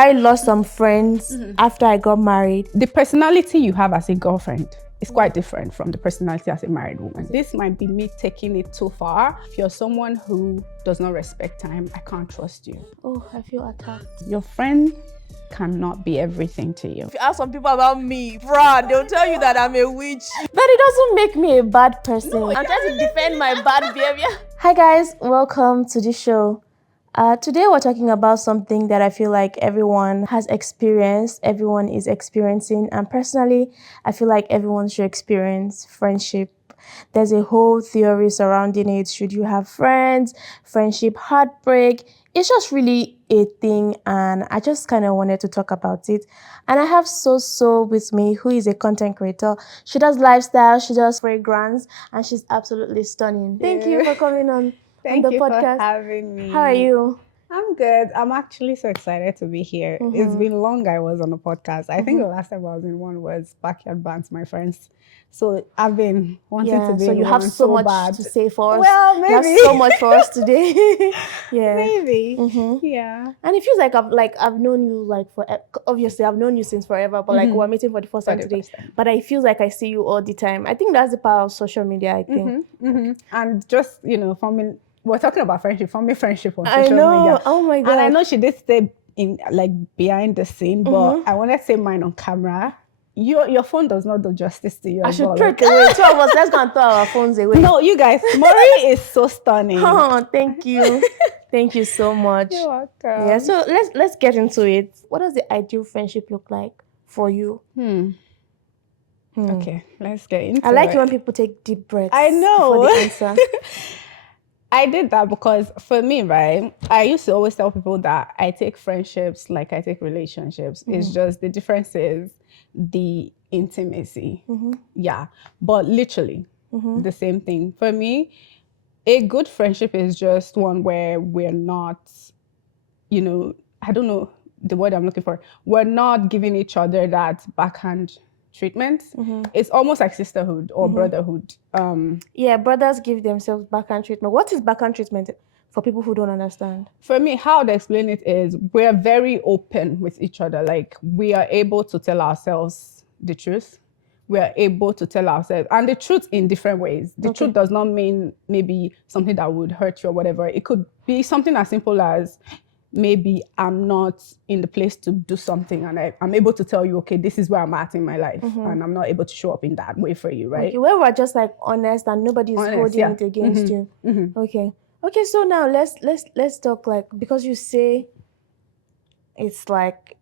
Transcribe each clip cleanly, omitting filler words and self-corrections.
I lost some friends after I got married. The personality you have as a girlfriend is quite different from the personality as a married woman. This might be me taking it too far. If you're someone who does not respect time, I can't trust you. Oh, I feel attacked. Your friend cannot be everything to you. If you ask some people about me, bruh, they'll tell you that I'm a witch. But it doesn't make me a bad person. I'm trying to defend my bad behavior. Hi guys, welcome to the show. Today we're talking about something that I feel like everyone has experienced, everyone is experiencing, and personally, I feel like everyone should experience friendship. There's a whole theory surrounding it. Should you have friends? Friendship heartbreak? It's just really a thing, and I just kind of wanted to talk about it. And I have Soso with me, who is a content creator. She does lifestyle, she does fragrance, and she's absolutely stunning. Thank you for coming on the podcast. For having me. How are you? I'm good. I'm actually so excited to be here. It's been long I was on a podcast. I think the last time I was in one was Backyard Bands, my friends. So I've been wanting to be so in you have one so much bad. to say for us. Well, maybe. You have so much for us today. Yeah. Maybe. Yeah. And it feels like I've known you obviously I've known you since forever, but we're meeting for the first time today. But I feel like I see you all the time. I think that's the power of social media, I think. And just, forming, we're talking about friendship, forming friendship on social media. Oh my God. And I know she did stay in behind the scene, but I want to say mine on camera. Your phone does not do justice to you. I should throw it away. Two of us, let's go and throw our phones away. No, you guys, Maury is so stunning. Oh, thank you. Thank you so much. You're welcome. Yeah, so let's get into it. What does the ideal friendship look like for you? Okay, let's get into it. I like it when people take deep breaths. I know. Before they answer. I did that because for me, right, I used to always tell people that I take friendships like I take relationships. It's just the difference is the intimacy. Yeah, but literally the same thing. For me, a good friendship is just one where we're not, I don't know the word I'm looking for. We're not giving each other that backhand treatment. It's almost like sisterhood or brotherhood. Yeah, brothers give themselves backhand treatment. What is backhand treatment for people who don't understand? For me, how to explain it is we're very open with each other. Like we are able to tell ourselves the truth. We are able to tell ourselves, and the truth in different ways. The truth does not mean maybe something that would hurt you or whatever. It could be something as simple as maybe I'm not in the place to do something and I'm able to tell you, okay, this is where I'm at in my life and I'm not able to show up in that way for you, right? Okay, where we're just honest and nobody's holding it against you. Okay, so now let's talk because you say it's like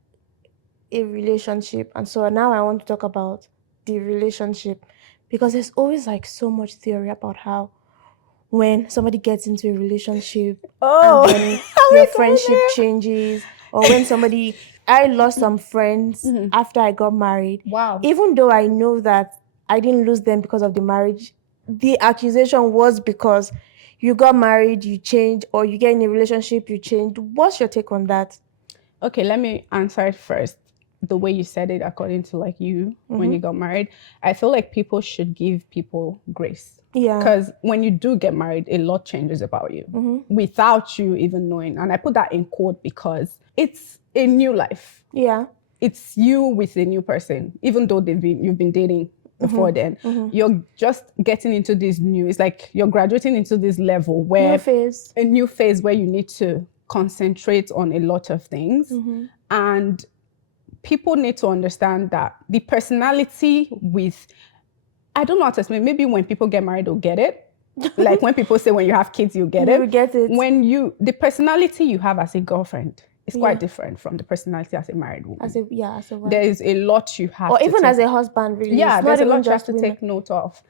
a relationship, and so now I want to talk about the relationship because there's always so much theory about how when somebody gets into a relationship and then your friendship changes, or when I lost some friends after I got married. Wow. Even though I know that I didn't lose them because of the marriage, the accusation was because you got married, you changed, or you get in a relationship, you changed. What's your take on that? Okay, let me answer it first. The way you said it, according to you when you got married, I feel like people should give people grace. Yeah. Because when you do get married, a lot changes about you without you even knowing. And I put that in quote because it's a new life. Yeah. It's you with a new person, even though you've been dating before then. You're just getting into this new. It's like you're graduating into this level where a new phase where you need to concentrate on a lot of things, and people need to understand that the personality I don't know how to explain. Maybe when people get married, they'll get it. Like when people say when you have kids, you get it. You get it. The personality you have as a girlfriend is quite different from the personality as a married woman. As a wife. There is a lot you have or even as a husband, really. Yeah, there's a lot you have to women. take note of.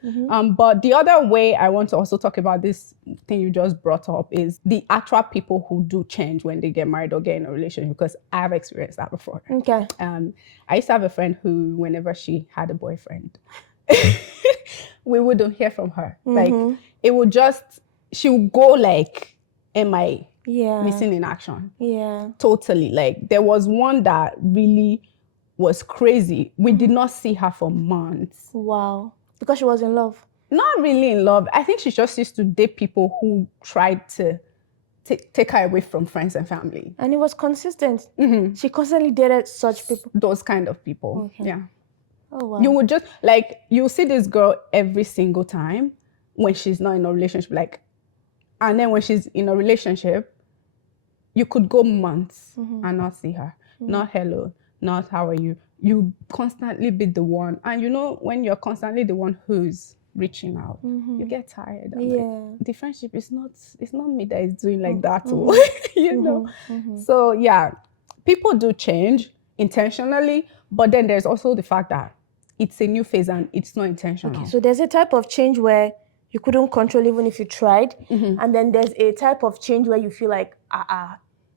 But the other way I want to also talk about this thing you just brought up is the actual people who do change when they get married or get in a relationship, because I've experienced that before. Okay. I used to have a friend who, whenever she had a boyfriend, we wouldn't hear from her. Like it would she would go MIA. Yeah. Missing in action. Yeah. Totally. There was one that really was crazy. We did not see her for months. Wow. Because she was in love? Not really in love. I think she just used to date people who tried to take her away from friends and family. And it was consistent. She constantly dated such people. Those kind of people. Okay. Yeah. Oh, wow. You would just, like, you'll see this girl every single time when she's not in a relationship. Like, and then when she's in a relationship, you could go months and not see her. Not hello, not how are you. You constantly be the one. And you know, when you're constantly the one who's reaching out, you get tired. And like, the friendship is not, it's not me that is doing like that too. You know? So yeah, people do change intentionally, but then there's also the fact that it's a new phase and it's not intentional. Okay, so there's a type of change where you couldn't control even if you tried. And then there's a type of change where you feel like,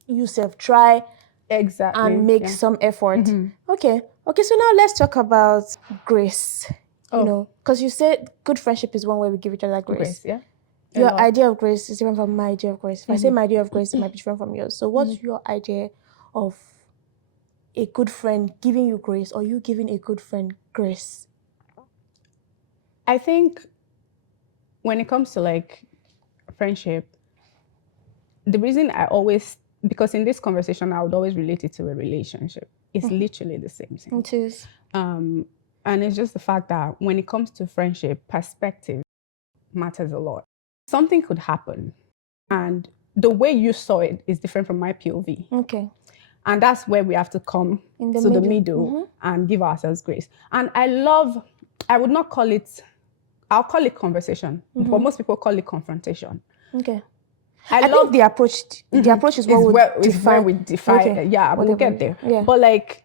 you self-try and make some effort. Okay, so now let's talk about grace. You know, because you said good friendship is one where we give each other grace. Yeah. Your idea of grace is different from my idea of grace. If I say my idea of grace, it might be different from yours. So what's your idea of a good friend giving you grace, or you giving a good friend grace? I think when it comes to like friendship, the reason I always, because in this conversation, I would always relate it to a relationship. It's literally the same thing. It is. And it's just the fact that when it comes to friendship, perspective matters a lot. Something could happen, and the way you saw it is different from my POV. Okay. And that's where we have to come to the middle and give ourselves grace. And I would not call it, I'll call it conversation, but most people call it confrontation. Okay. I think the approach is what we define. Okay. Yeah, we'll get there. Yeah. But like,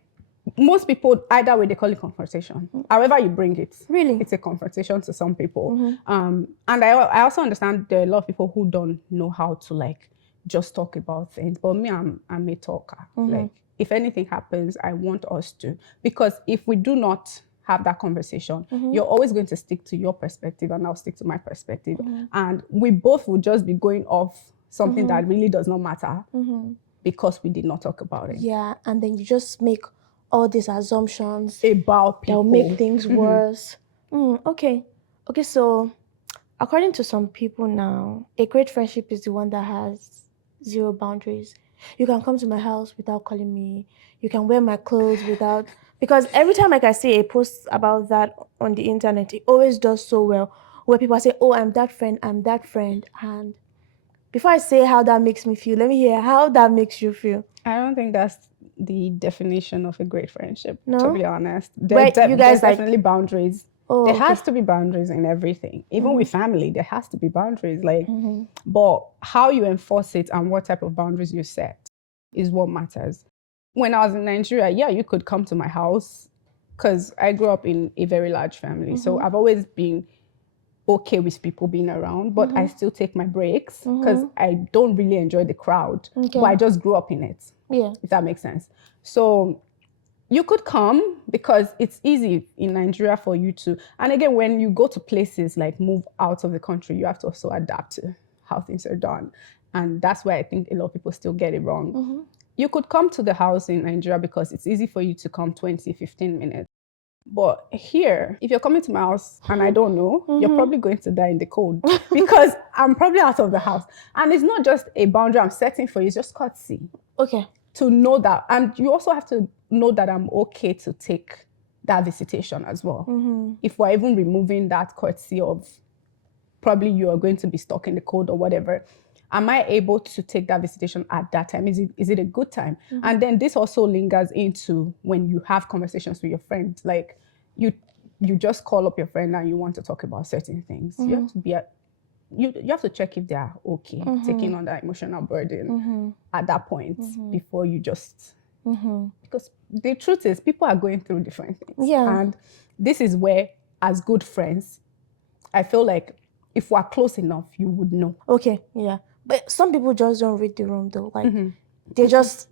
most people, either way, they call it confrontation. However you bring it. Really? It's a confrontation to some people. And I also understand there are a lot of people who don't know how to like just talk about things. But me, I'm a talker. Like, if anything happens, I want us to. Because if we do not have that conversation, you're always going to stick to your perspective and I'll stick to my perspective. And we both will just be going off something that really does not matter because we did not talk about it. Yeah, and then you just make all these assumptions about people. That'll make things worse. Okay, so according to some people now, a great friendship is the one that has zero boundaries. You can come to my house without calling me. You can wear my clothes without... Because every time like I see a post about that on the internet, it always does so well, where people say, oh, I'm that friend. And before I say how that makes me feel, let me hear how that makes you feel. I don't think that's the definition of a great friendship, no? To be honest. You guys there's definitely boundaries. There has to be boundaries in everything. Even with family, there has to be boundaries. Like, but how you enforce it and what type of boundaries you set is what matters. When I was in Nigeria, yeah, you could come to my house because I grew up in a very large family. So I've always been okay with people being around, but I still take my breaks because I don't really enjoy the crowd. But I just grew up in it. Yeah. If that makes sense. So you could come because it's easy in Nigeria for you to. And again, when you go to places like move out of the country, you have to also adapt to how things are done. And that's where I think a lot of people still get it wrong. You could come to the house in Nigeria because it's easy for you to come 20, 15 minutes. But here, if you're coming to my house and I don't know, you're probably going to die in the cold because I'm probably out of the house. And it's not just a boundary I'm setting for you, it's just courtesy. Okay. To know that. And you also have to know that I'm okay to take that visitation as well. If we're even removing that courtesy of probably you are going to be stuck in the cold or whatever, am I able to take that visitation at that time? Is it a good time? And then this also lingers into when you have conversations with your friends. Like you just call up your friend and you want to talk about certain things. You have to be you have to check if they are okay taking on that emotional burden at that point before you just because the truth is people are going through different things. Yeah. And this is where, as good friends, I feel like if we're close enough, you would know. Okay, yeah. But some people just don't read the room though. Like they just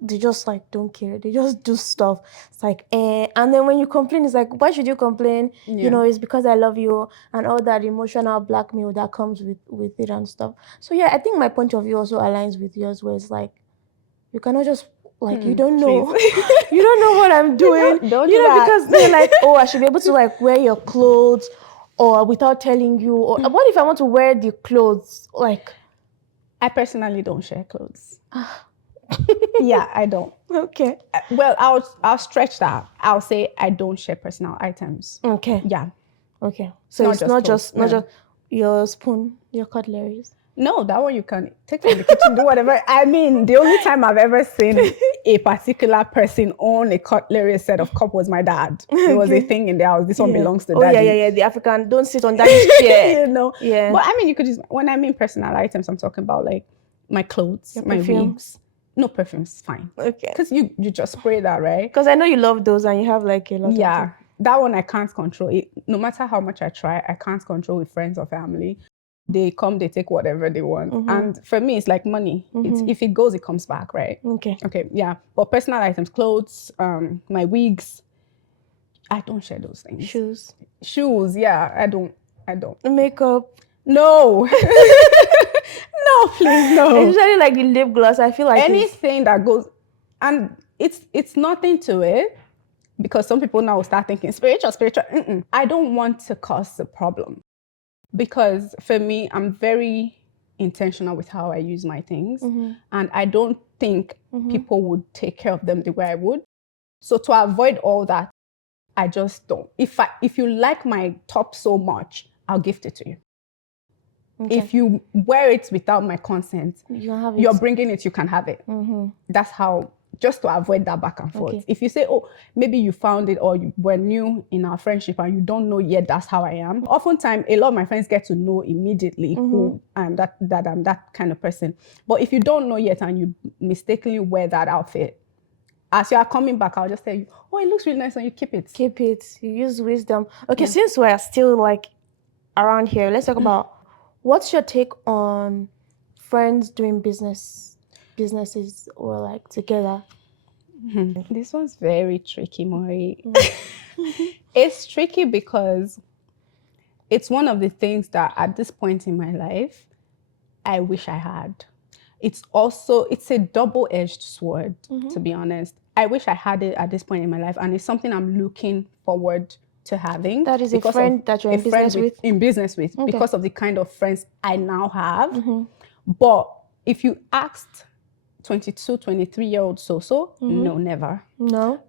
like don't care. They just do stuff. It's like and then when you complain, it's like, why should you complain? You know, it's because I love you and all that emotional blackmail that comes with it and stuff. So yeah, I think my point of view also aligns with yours, where it's like you cannot just like you don't know you don't know what I'm doing. Don't you do know, that. because they're like, oh, I should be able to like wear your clothes or without telling you. Or what if I want to wear the clothes? Like I personally don't share clothes. Yeah, I don't. Okay. Well, I'll stretch that. I'll say I don't share personal items. Okay. Yeah. Okay. So Not it's just not clothes, just not no. just your spoon, your cutleries. No, that one you can take from the kitchen, do whatever. I mean, the only time I've ever seen a particular person own a cutlery set of cup was my dad. It was a Okay. thing in the house. This one belongs to Oh yeah, daddy. yeah, yeah. The African don't sit on daddy's chair. You know. Yeah. But I mean, you could just, when I mean personal items, I'm talking about like my clothes, Your my perfume. wigs. No, perfume's fine. Okay. Because you just spray that, right? Because I know you love those and you have like a lot of Yeah. them. That one I can't control. It, no matter how much I try, I can't control with friends or family. They come, they take whatever they want. And for me, it's like money. It's, if it goes, it comes back, right? Okay. Okay, yeah. But personal items, clothes, my wigs, I don't share those things. Shoes, yeah, I don't. Makeup. No. No, please, no. Usually like the lip gloss, I feel like Anything that goes, and it's nothing to it, because some people now will start thinking spiritual. I don't want to cause a problem, because for me, I'm very intentional with how I use my things, and I don't think people would take care of them the way I would. So to avoid all that, I just don't. If you like my top so much, I'll gift it to you. Okay. If you wear it without my consent, you can have it. You're bringing it, you can have it. That's how, just to avoid that back and forth. Okay. If you say, oh, maybe you found it or you were new in our friendship and you don't know yet that's how I am. Oftentimes, a lot of my friends get to know immediately who I'm, that I'm that kind of person. But if you don't know yet and you mistakenly wear that outfit, as you are coming back, I'll just tell you, oh, it looks really nice and you keep it. Keep it. You use wisdom. Okay, since we're still like around here, let's talk about what's your take on friends doing businesses or like together? This one's very tricky, Maury. It's tricky because it's one of the things that at this point in my life, I wish I had. It's a double-edged sword, to be honest. I wish I had it at this point in my life, and it's something I'm looking forward to having. That is a friend that you're in business with? In business with, okay. Because of the kind of friends I now have. But if you asked 22, 23-year-old Soso, no, never. No?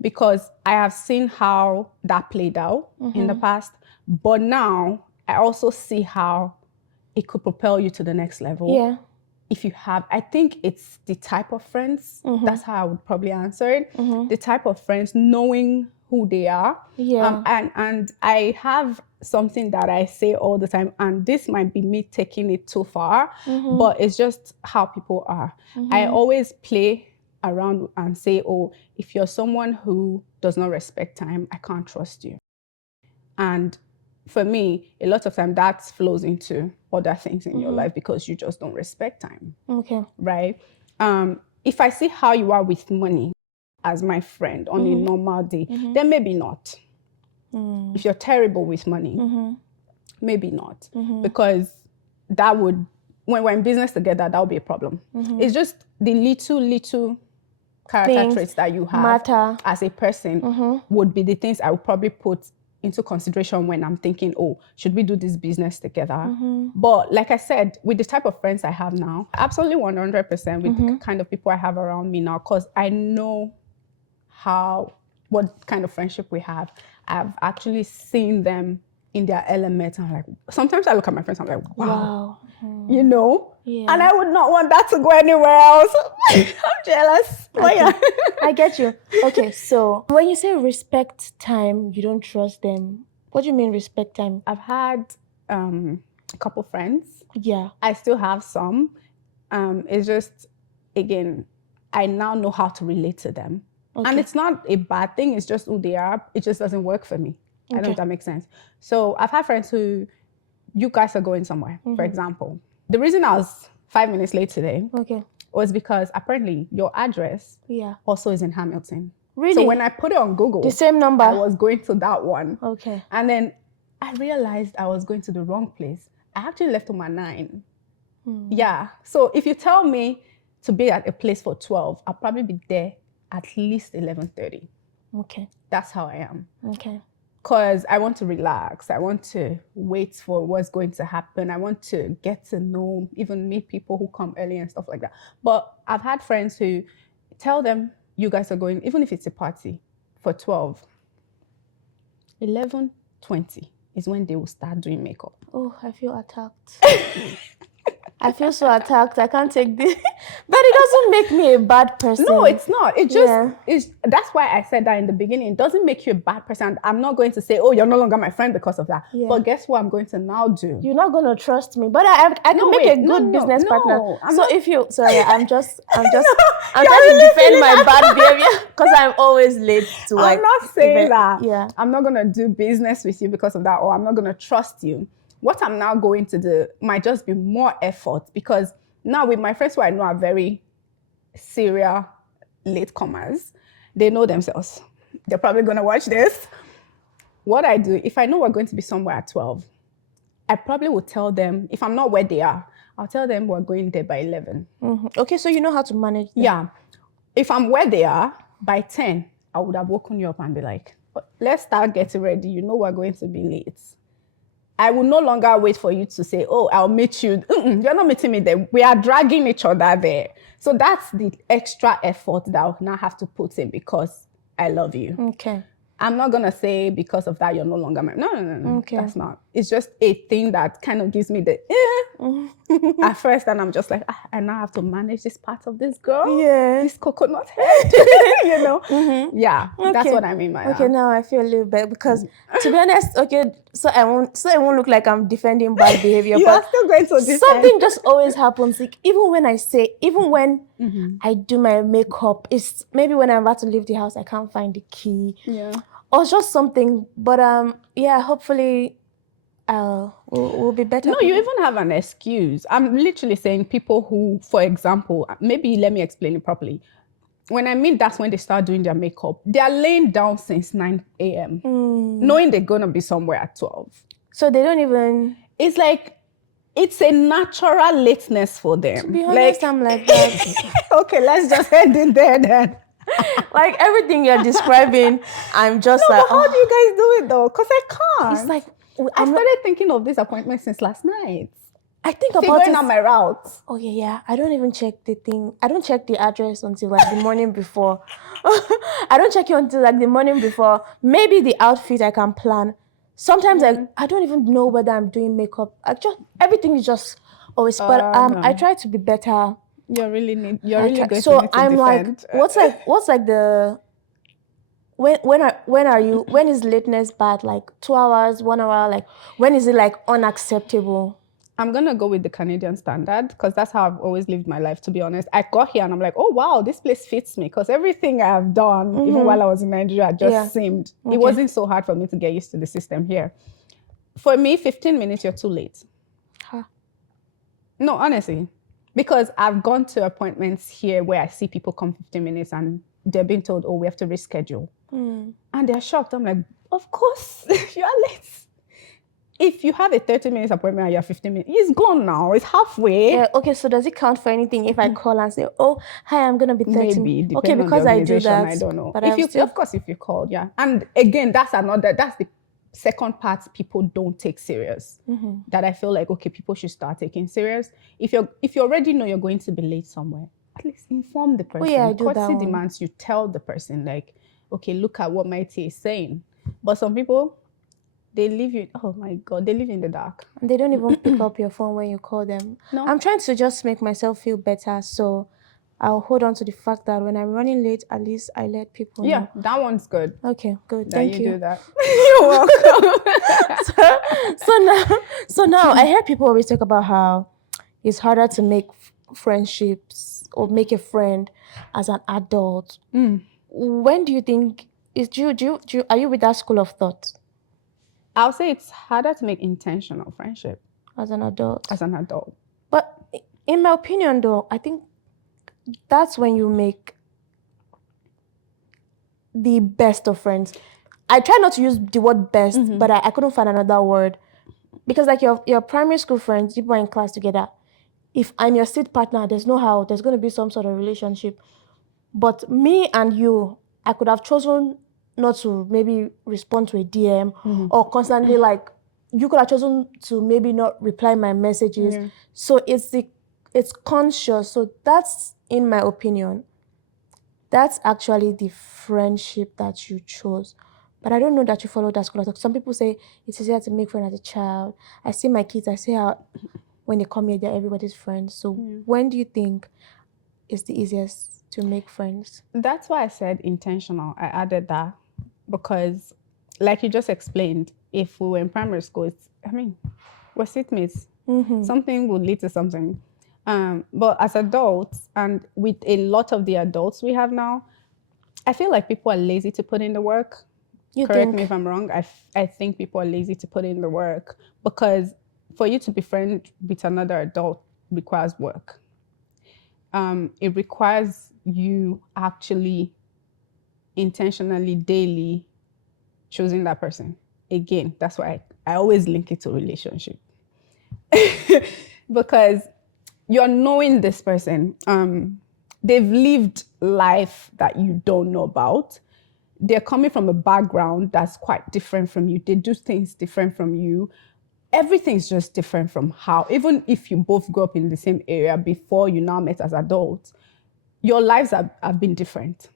Because I have seen how that played out in the past. But now, I also see how it could propel you to the next level. Yeah. If you have, I think it's the type of friends. That's how I would probably answer it. The type of friends, knowing who they are. Yeah. And I have something that I say all the time, and this might be me taking it too far, but it's just how people are. I always play around and say, oh, if you're someone who does not respect time, I can't trust you. And for me, a lot of time that flows into other things in your life because you just don't respect time. Okay. Right? If I see how you are with money as my friend on a normal day, then maybe not. If you're terrible with money, maybe not. Because that would, when we're in business together, that would be a problem. It's just the little character traits that you have as a person would be the things I would probably put into consideration when I'm thinking, oh, should we do this business together? But like I said, with the type of friends I have now, absolutely 100% with the kind of people I have around me now, because I know what kind of friendship we have. I've actually seen them in their element. I'm like, sometimes I look at my friends, I'm like, wow. You know? Yeah. And I would not want that to go anywhere else. I'm jealous. I get you. Okay, so when you say respect time, you don't trust them. What do you mean respect time? I've had a couple friends. Yeah. I still have some. It's just, again, I now know how to relate to them. Okay. And it's not a bad thing. It's just who they are. It just doesn't work for me. Okay. I don't know if that makes sense. So I've had friends who, you guys are going somewhere, for example. The reason I was 5 minutes late today was because apparently your address also is in Hamilton. Really? So when I put it on Google, the same number, I was going to that one. Okay. And then I realized I was going to the wrong place. I actually left home at 9. Yeah. So if you tell me to be at a place for 12, I'll probably be there at least 11:30. Okay. That's how I am. Okay. Because I want to relax. I want to wait for what's going to happen. I want to get to know, even meet people who come early and stuff like that. But I've had friends who tell them, you guys are going, even if it's a party, for 12, 11, 20 is when they will start doing makeup. Oh, I feel attacked. I feel so attacked. I can't take this. But it doesn't make me a bad person. No, it's not. It just Yeah. is. That's why I said that in the beginning. It doesn't make you a bad person. I'm not going to say, oh, you're no longer my friend because of that. Yeah. But guess what I'm going to now do? You're not gonna trust me, but I can No, make wait, a good business partner. I'm So not- if you, sorry, I'm just you're trying to really defend feeling my bad behavior because I'm always late to like. I'm not saying event- that. Yeah. I'm not going to do business with you because of that, or I'm not going to trust you. What I'm now going to do might just be more effort, because now with my friends who I know are very serial latecomers, they know themselves. They're probably going to watch this. What I do, if I know we're going to be somewhere at 12, I probably will tell them, if I'm not where they are, I'll tell them we're going there by 11. Okay, so you know how to manage them. Yeah. If I'm where they are, by 10, I would have woken you up and be like, let's start getting ready. You know we're going to be late. I will no longer wait for you to say, oh, I'll meet you. You're not meeting me there. We are dragging each other there. So that's the extra effort that I'll now have to put in because I love you. Okay. I'm not going to say because of that you're no longer my... No. Okay. That's not. It's just a thing that kind of gives me the at first, and I'm just like, I now have to manage this part of this girl. Yeah. This coconut head, you know? Yeah, that's Okay. what I mean by Okay, that. now I feel a little bit because to be honest, okay, so I won't look like I'm defending bad behavior, You but are still going to defend. something just always happens. Like even when I do my makeup, it's maybe when I'm about to leave the house, I can't find the key. Yeah. Or just something. But yeah, hopefully we'll be better. No, you even have an excuse. I'm literally saying people who, for example, maybe let me explain it properly. When I mean that's when they start doing their makeup, they are laying down since 9 a.m. knowing they're going to be somewhere at 12. So they don't even... It's like, it's a natural lateness for them. To be honest, I'm like that. Okay, let's just end in there then. Like everything you're describing, I'm just No, like, but how do you guys do it though? Because I can't. it's like I started thinking of this appointment since last night. I think about Figuring it. out my route. Oh yeah. I don't even check the thing. I don't check the address until like the morning before. I don't check it until like the morning before. Maybe the outfit I can plan. Sometimes I don't even know whether I'm doing makeup. Everything is just always. But no. I try to be better. You're really going So to need to I'm defend. like, what's like the when is lateness bad? Like 2 hours, 1 hour? Like when is it like unacceptable? I'm going to go with the Canadian standard because that's how I've always lived my life, to be honest. I got here and I'm like, oh, wow, this place fits me because everything I've done, even while I was in Nigeria, just seemed, it wasn't so hard for me to get used to the system here. For me, 15 minutes, you're too late. Huh. No, honestly, because I've gone to appointments here where I see people come 15 minutes and they're being told, oh, we have to reschedule. And they're shocked. I'm like, of course, you are late. If you have a 30-minute appointment and you're 15 minutes, it's gone now. It's halfway. Yeah, okay, so does it count for anything if I call and say, oh, hi, I'm going to be 30? Maybe, okay, depending on because the I do organization, that. I don't know. But If you, still... Of course, if you called, yeah. And again, that's the second part people don't take serious. That I feel like, okay, people should start taking serious. If you already know you're going to be late somewhere, at least inform the person. yeah, I do that Courtesy one. demands you tell the person, like, okay, look at what my tea is saying. But some people, they leave you, oh my God, they live in the dark. And they don't even pick up your phone when you call them. No. I'm trying to just make myself feel better. So I'll hold on to the fact that when I'm running late, at least I let people Yeah, know. that one's good. Okay, good. That Thank you you. do that. You're welcome. So now I hear people always talk about how it's harder to make friendships or make a friend as an adult. When do you think are you with that school of thought I'll say it's harder to make intentional friendship as an adult? as an adult. But in my opinion, though, I think that's when you make the best of friends. I try not to use the word best, but I couldn't find another word. Because like your primary school friends, people are in class together. If I'm your seat partner, there's no how. There's going to be some sort of relationship. But me and you, I could have chosen not to maybe respond to a DM or constantly like you could have chosen to maybe not reply my messages. Yeah. So it's conscious. So that's, in my opinion, that's actually the friendship that you chose. But I don't know that you follow that school of thought. Some people say it's easier to make friends as a child. I see my kids, I see how when they come here, they're everybody's friends. So when do you think is the easiest to make friends? That's why I said intentional. I added that because, like you just explained, if we were in primary school, we're seatmates. Something would lead to something. But as adults, and with a lot of the adults we have now, I feel like people are lazy to put in the work. You Correct think? me if I'm wrong. I think people are lazy to put in the work because for you to be friend with another adult requires work. It requires you actually intentionally daily choosing that person. Again, that's why I always link it to relationship. Because you're knowing this person. They've lived life that you don't know about. They're coming from a background that's quite different from you. They do things different from you. Everything's just different from how, even if you both grew up in the same area before you now met as adults, your lives have been different.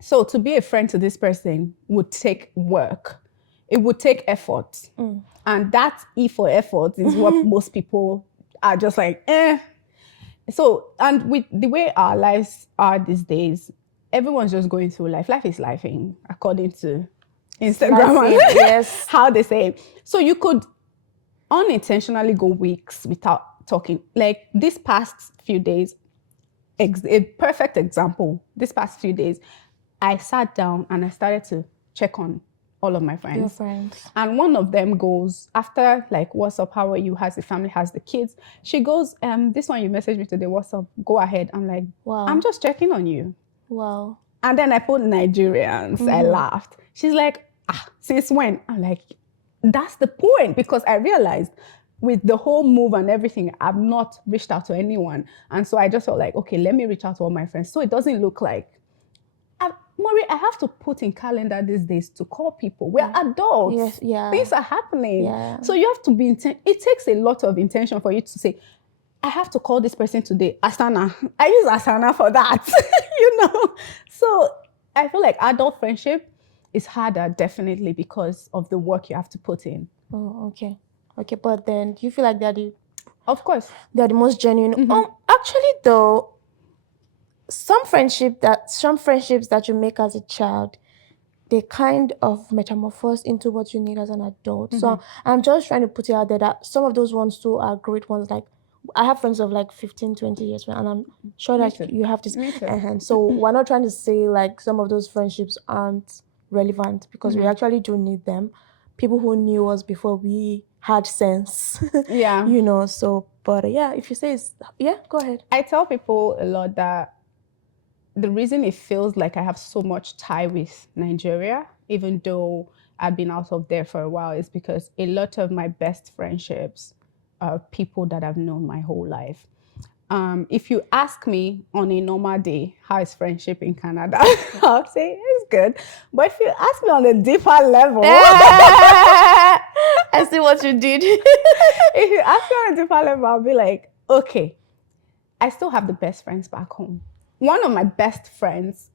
So to be a friend to this person would take work. It would take effort. And that E for effort is what most people are just like, eh. So, and with the way our lives are these days, everyone's just going through life. Life is lifing, according to Instagram and Yes. how they say. So you could unintentionally go weeks without talking. Like this past few days, a perfect example. This past few days, I sat down and I started to check on all of my friends. Your friends. And one of them goes, after like, what's up, how are you? Has the family, has the kids? She goes, this one you messaged me today, what's up? Go ahead. I'm like, Wow. I'm just checking on you. Wow. And then I put Nigerians. I laughed. She's like, since when? I'm like, that's the point, because I realized with the whole move and everything, I've not reached out to anyone. And so I just felt like, okay, let me reach out to all my friends. So it doesn't look like, Maury, I have to put in calendar these days to call people. We're adults. Yes, yeah. Things are happening. Yeah. So you have to be it takes a lot of intention for you to say, I have to call this person today. Asana. I use Asana for that. So I feel like adult friendship is harder, definitely, because of the work you have to put in. Oh, okay. Okay, but then do you feel like Of course. they're the most genuine? Actually though, some friendships that you make as a child, they kind of metamorphose into what you need as an adult. So I'm just trying to put it out there that some of those ones too are great ones. Like I have friends of like 15, 20 years, and I'm sure that too. you have this. Me too. So we're not trying to say like some of those friendships aren't relevant, because we actually do need them. People who knew us before we had sense. Yeah. So, but yeah, if you say go ahead. I tell people a lot that the reason it feels like I have so much tie with Nigeria, even though I've been out of there for a while, is because a lot of my best friendships are people that I've known my whole life. If you ask me on a normal day, how is friendship in Canada? I'll say it's good. But if you ask me on a deeper level, I see what you did. if you ask me on a deeper level, I'll be like, okay, I still have the best friends back home. One of my best friends,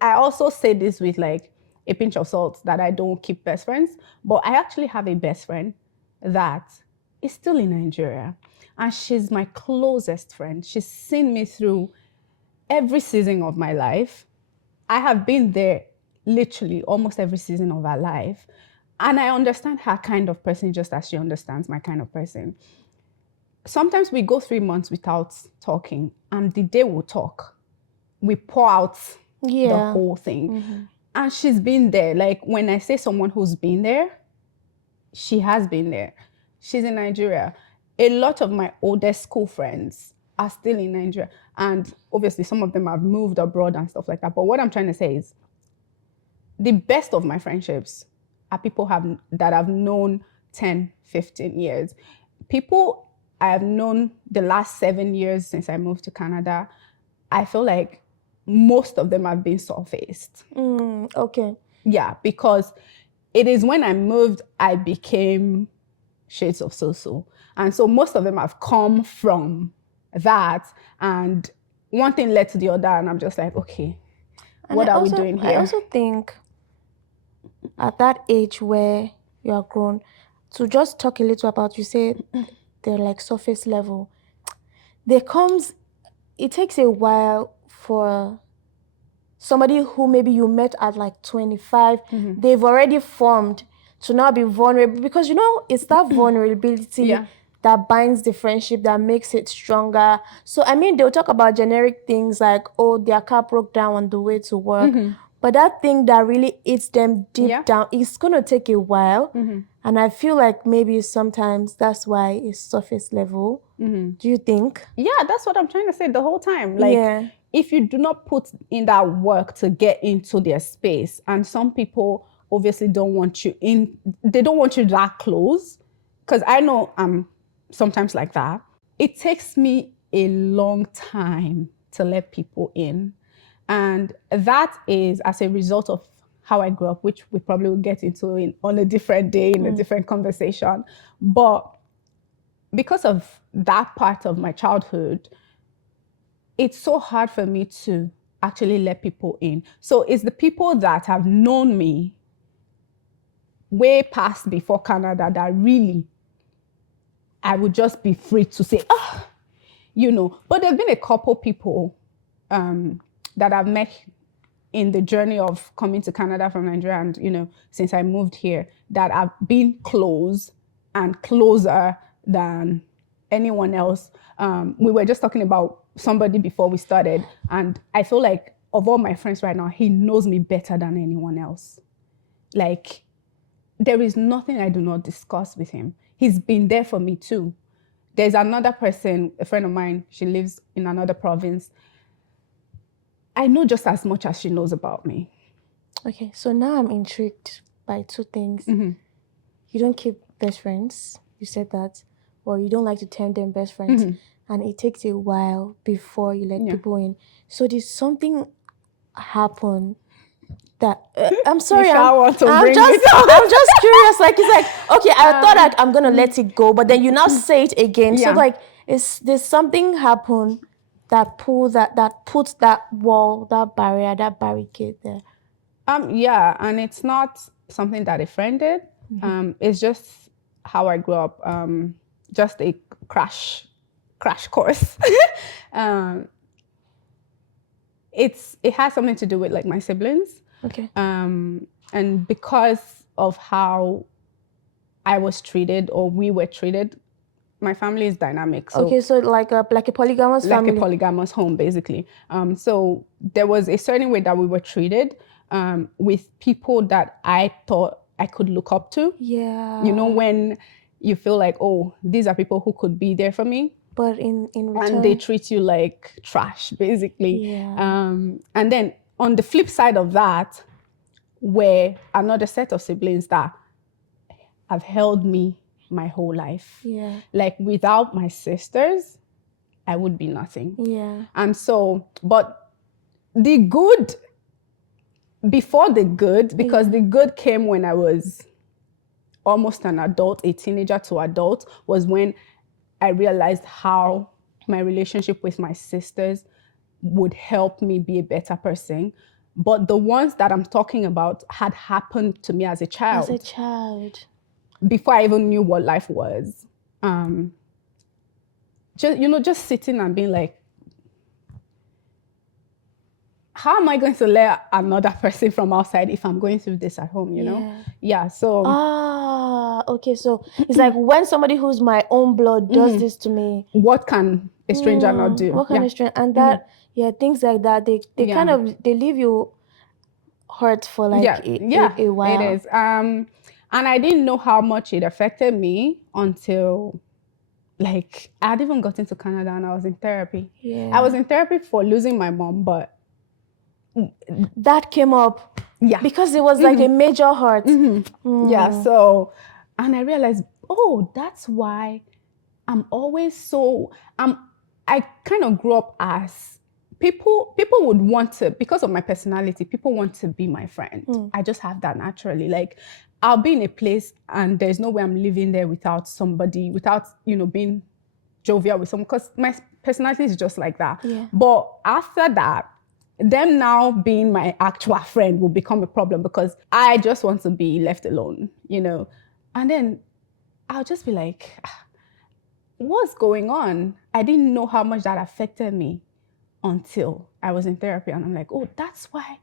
I also say this with like a pinch of salt that I don't keep best friends, but I actually have a best friend that is still in Nigeria. And she's my closest friend. She's seen me through every season of my life. I have been there literally almost every season of her life. And I understand her kind of person just as she understands my kind of person. Sometimes we go 3 months without talking, and the day we talk, we pour out the whole thing. And she's been there. Like when I say someone who's been there, she has been there. She's in Nigeria. A lot of my oldest school friends are still in Nigeria. And obviously some of them have moved abroad and stuff like that. But what I'm trying to say is the best of my friendships are people that I've known 10, 15 years. People I have known the last 7 years since I moved to Canada, I feel like most of them have been surfaced. Okay. Yeah, because it is when I moved, I became shades of Soso. And so most of them have come from that. And one thing led to the other. And I'm just like, okay, And what are we doing I here? also think at that age where you are grown, to just talk a little about, you say they're like surface level. It takes a while for somebody who maybe you met at like 25, they've already formed to now be vulnerable, because it's that vulnerability that binds the friendship, that makes it stronger. So I mean, they'll talk about generic things like, oh, their car broke down on the way to work, but that thing that really eats them deep down, it's gonna take a while. And I feel like maybe sometimes that's why it's surface level. Do you think? Yeah, that's what I'm trying to say the whole time. Like, if you do not put in that work to get into their space, and some people obviously don't want you in, they don't want you that close, because I know I'm sometimes like that. It takes me a long time to let people in. And that is as a result of how I grew up, which we probably will get into on a different day, in a different conversation. But because of that part of my childhood, it's so hard for me to actually let people in. So it's the people that have known me way past before Canada that really I would just be free to say, But there have been a couple people that I've met in the journey of coming to Canada from Nigeria, and since I moved here, that have been close and closer than anyone else. We were just talking about somebody before we started, and I feel like of all my friends right now, he knows me better than anyone else. Like, there is nothing I do not discuss with him. He's been there for me too. There's another person, a friend of mine, she lives in another province. I know just as much as she knows about me. Okay, so now I'm intrigued by two things. You don't keep best friends, you said that, or you don't like to term them best friends, and it takes a while before you let people in. So did something happen that I'm sorry, I'm just curious. Like, it's like, okay, I thought like I'm gonna let it go, but then you now say it again. So like, there's something happen that puts that wall, that barrier, that barricade there. Yeah, and it's not something that a friend did. It's just how I grew up. Just a crash course. It has something to do with like my siblings. Okay. And because of how I was treated, or we were treated, my family is dynamic. So okay, so like a polygamous family. Like a polygamous home, basically. So there was a certain way that we were treated with people that I thought I could look up to. Yeah. When you feel like, oh, these are people who could be there for me. But in return, and they treat you like trash, basically. Yeah. And then on the flip side of that, were another set of siblings that have held me my whole life. Yeah. Like, without my sisters, I would be nothing. Yeah. And so, but the good, before the good, because the good came when I was almost an adult, a teenager to adult, was when I realized how my relationship with my sisters would help me be a better person. But the ones that I'm talking about had happened to me as a child. As a child. Before I even knew what life was. Just sitting and being like, how am I going to let another person from outside if I'm going through this at home, you know? Yeah, so... okay, so it's like when somebody who's my own blood does this to me. What can a stranger not do? What can a stranger... And that, things like that, they kind of, they leave you hurt for like a while. It is. And I didn't know how much it affected me until... like, I had even gotten to Canada and I was in therapy. Yeah. I was in therapy for losing my mom, but... that came up. Yeah. Because it was like a major hurt. Yeah, so... And I realized, oh, that's why I'm always so... I kind of grew up as people would want to, because of my personality, people want to be my friend. I just have that naturally. Like, I'll be in a place and there's no way I'm living there without somebody, without, being jovial with someone, because my personality is just like that. Yeah. But after that, them now being my actual friend will become a problem because I just want to be left alone, And then I'll just be like, what's going on? I didn't know how much that affected me until I was in therapy. And I'm like, oh, that's why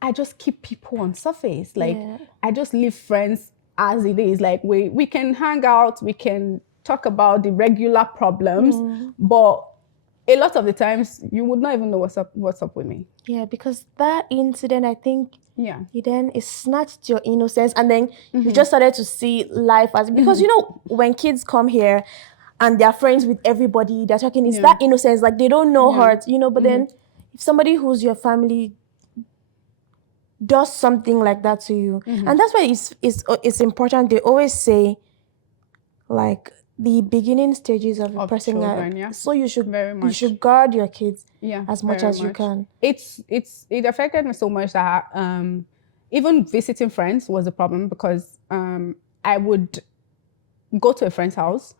I just keep people on surface. Like, I just leave friends as it is. Like, we can hang out, we can talk about the regular problems, but a lot of the times you would not even know what's up with me. Yeah, because that incident, I think, it snatched your innocence, and then you just started to see life as, because when kids come here and they're friends with everybody, they're talking, it's that innocence, like they don't know hurt, but then if somebody who's your family does something like that to you, and that's why it's important. They always say, like, the beginning stages of a person, children, so you should guard your kids as much as you can. It affected me so much that even visiting friends was a problem, because I would go to a friend's house.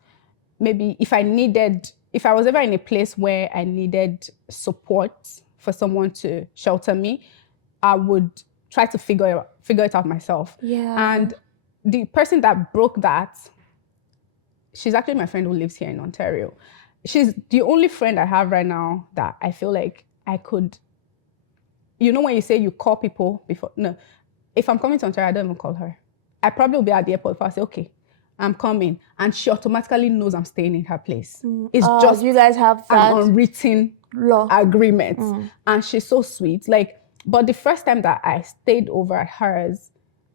Maybe if I was ever in a place where I needed support for someone to shelter me, I would try to figure it out myself. Yeah. And the person that broke that, she's actually my friend who lives here in Ontario. She's the only friend I have right now that I feel like I could, when you say you call people before, no, if I'm coming to Ontario, I don't even call her. I probably will be at the airport if I say, okay, I'm coming. And she automatically knows I'm staying in her place. It's just, you guys have that an unwritten law agreement. And she's so sweet. Like, but the first time that I stayed over at hers,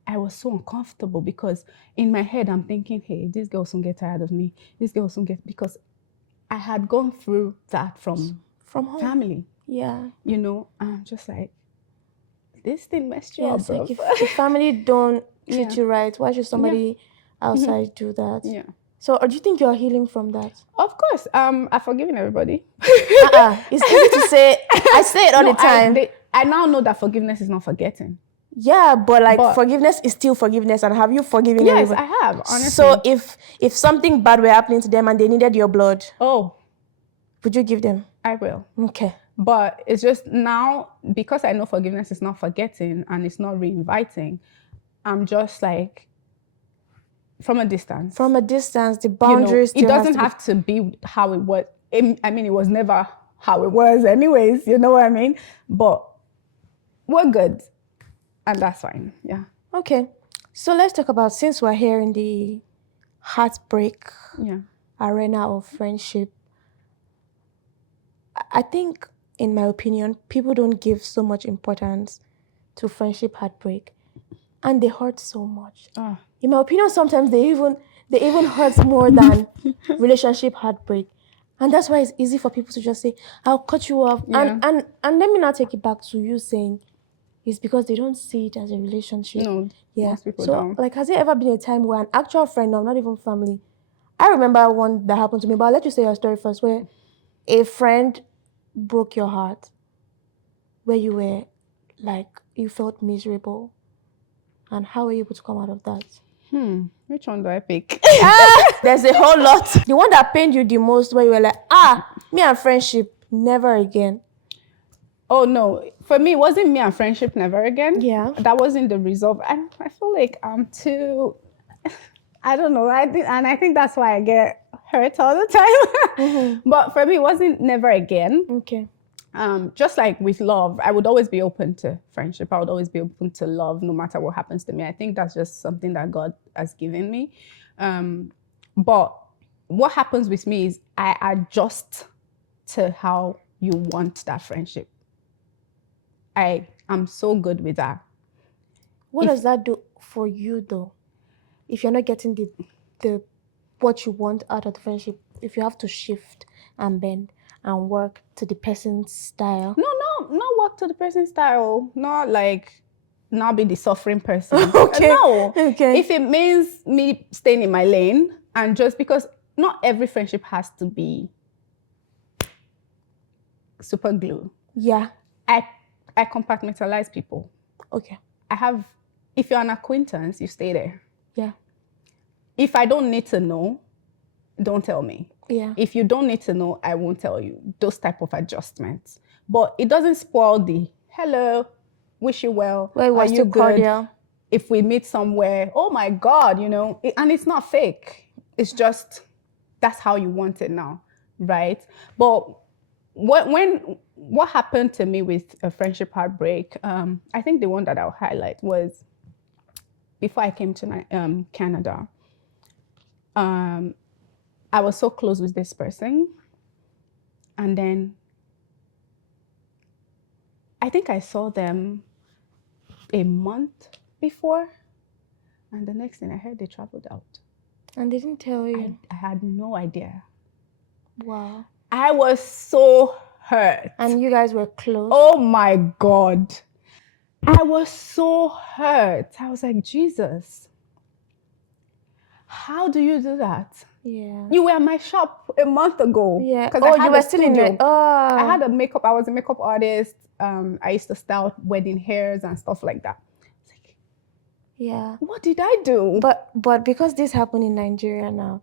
I was so uncomfortable, because in my head, I'm thinking, hey, this girl will soon get tired of me. This girl will soon because I had gone through that from home. family. Yeah. I'm just like, this thing messed you up, bro. Like, if family don't treat you right, why should somebody outside do that? Yeah. So, or do you think you're healing from that? Of course. I've forgiven everybody. It's easy to say. I say it all the time. I now know that forgiveness is not forgetting. Yeah, but forgiveness is still forgiveness. And have you forgiven everybody? Yes, I have, honestly. So if something bad were happening to them and they needed your blood, would you give them? I will. Okay. But it's just now, because I know forgiveness is not forgetting and it's not reinviting, I'm just like, from a distance. From a distance, the boundaries. It doesn't have to be how it was. I mean, it was never how it was anyways, you know what I mean? But we're good. And that's fine, yeah. Okay. So let's talk about, since we're here in the heartbreak arena of friendship, I think, in my opinion, people don't give so much importance to friendship heartbreak. And they hurt so much. In my opinion, sometimes they even hurt more than relationship heartbreak. And that's why it's easy for people to just say, I'll cut you off. Yeah. And let me now take it back to you saying, it's because they don't see it as a relationship. No, most people so, don't. Like, has there ever been a time where an actual friend, or not even family, I remember one that happened to me, but I'll let you say your story first, where a friend broke your heart, where you were, like, you felt miserable, and how were you able to come out of that? Which one do I pick? There's a whole lot. The one that pained you the most, where you were like, me and friendship, never again. Oh, no. For me, it wasn't me and friendship, never again. Yeah. That wasn't the resolve. I feel like I'm too, I don't know. I think that's why I get hurt all the time. But for me, it wasn't never again. Okay. Just like with love, I would always be open to friendship. I would always be open to love, no matter what happens to me. I think that's just something that God has given me. But what happens with me is I adjust to how you want that friendship. I am so good with that. What does that do for you, though? If you're not getting the what you want out of the friendship, if you have to shift and bend and work to the person's style. No, not work to the person's style. Not like not be the suffering person. Okay. No. Okay. If it means me staying in my lane, and just because not every friendship has to be super glue. Yeah. I compartmentalize people. Okay. If you're an acquaintance, you stay there. Yeah. If I don't need to know, don't tell me. Yeah. If you don't need to know, I won't tell you. Those type of adjustments. But it doesn't spoil the hello, wish you well, Well, it are was you too good? cordial. If we meet somewhere, oh my God, and it's not fake. It's just, that's how you want it now, right? But what happened to me with a friendship heartbreak, I think the one that I'll highlight was before I came to Canada. I was so close with this person, and then I think I saw them a month before, and the next thing I heard, they traveled out. And they didn't tell you. I had no idea. Wow. I was so hurt. And you guys were close. Oh my God. I was so hurt. I was like, Jesus, how do you do that? Yeah. You were at my shop a month ago. Yeah. Because Oh, you were still in it. Oh. I had I was a makeup artist. I used to style wedding hairs and stuff like that. Yeah. What did I do? But because this happened in Nigeria now,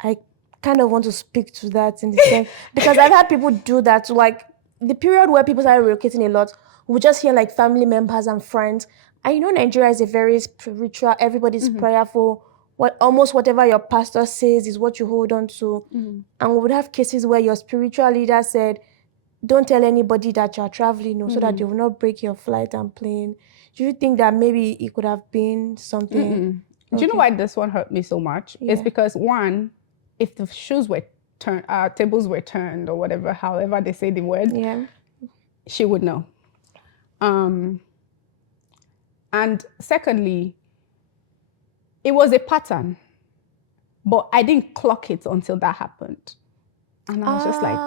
I kind of want to speak to that in the sense because I've had people do that. So like the period where people started relocating a lot, we just hear like family members and friends. And Nigeria is a very spiritual, everybody's prayerful. Almost whatever your pastor says is what you hold on to. And we would have cases where your spiritual leader said, don't tell anybody that you're traveling, so that they will not break your flight and plane. Do you think that maybe it could have been something? Do you know why this one hurt me so much? Yeah. It's because one, if the shoes were turned, tables were turned or whatever, however they say the word, she would know. And secondly, it was a pattern, but I didn't clock it until that happened. And I was just like,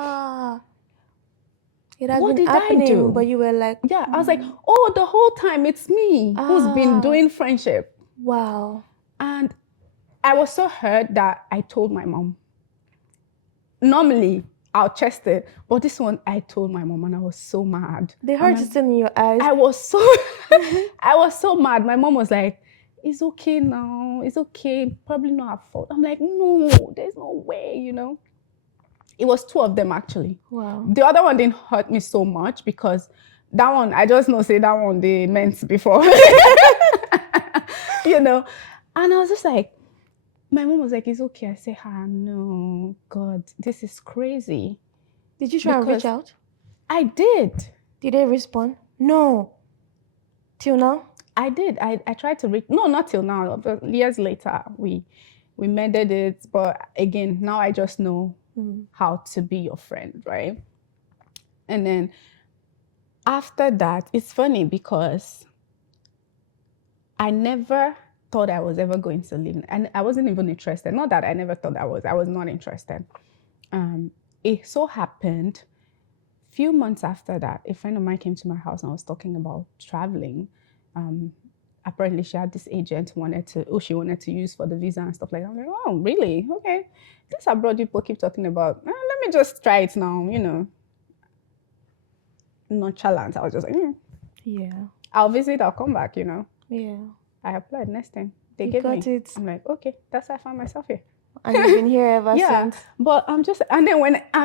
it has what been did I happening, do? But you were like, yeah, I was like, oh, the whole time it's me who's been doing friendship. Wow. And I was so hurt that I told my mom. Normally, I'll chest it, but this one, I told my mom and I was so mad. They hurt it in your eyes. I was so mad. My mom was like, it's okay now. It's okay. Probably not her fault. I'm like, no, there's no way, It was two of them, actually. Wow. The other one didn't hurt me so much because that one, I just know, say that one they meant before. And I was just like, my mom was like, it's okay. I said, no, God, this is crazy. Did you try and reach out? I did. Did they respond? No. Till now? I did. I tried to reach. No, not till now. But years later, we mended it. But again, now I just know how to be your friend, right? And then after that, it's funny because I never thought I was ever going to leave. And I wasn't even interested. Not that I never thought I was not interested. It so happened, few months after that, a friend of mine came to my house and was talking about traveling. Apparently she had this agent she wanted to use for the visa and stuff like that. I'm like, oh, really? Okay. This abroad people keep talking about, let me just try it now, Nonchalant. I was just like, yeah, I'll visit, I'll come back, Yeah. I applied next time. They You gave got me. it. I'm like, okay, that's how I found myself here. And you've been here ever since. But I'm just, and then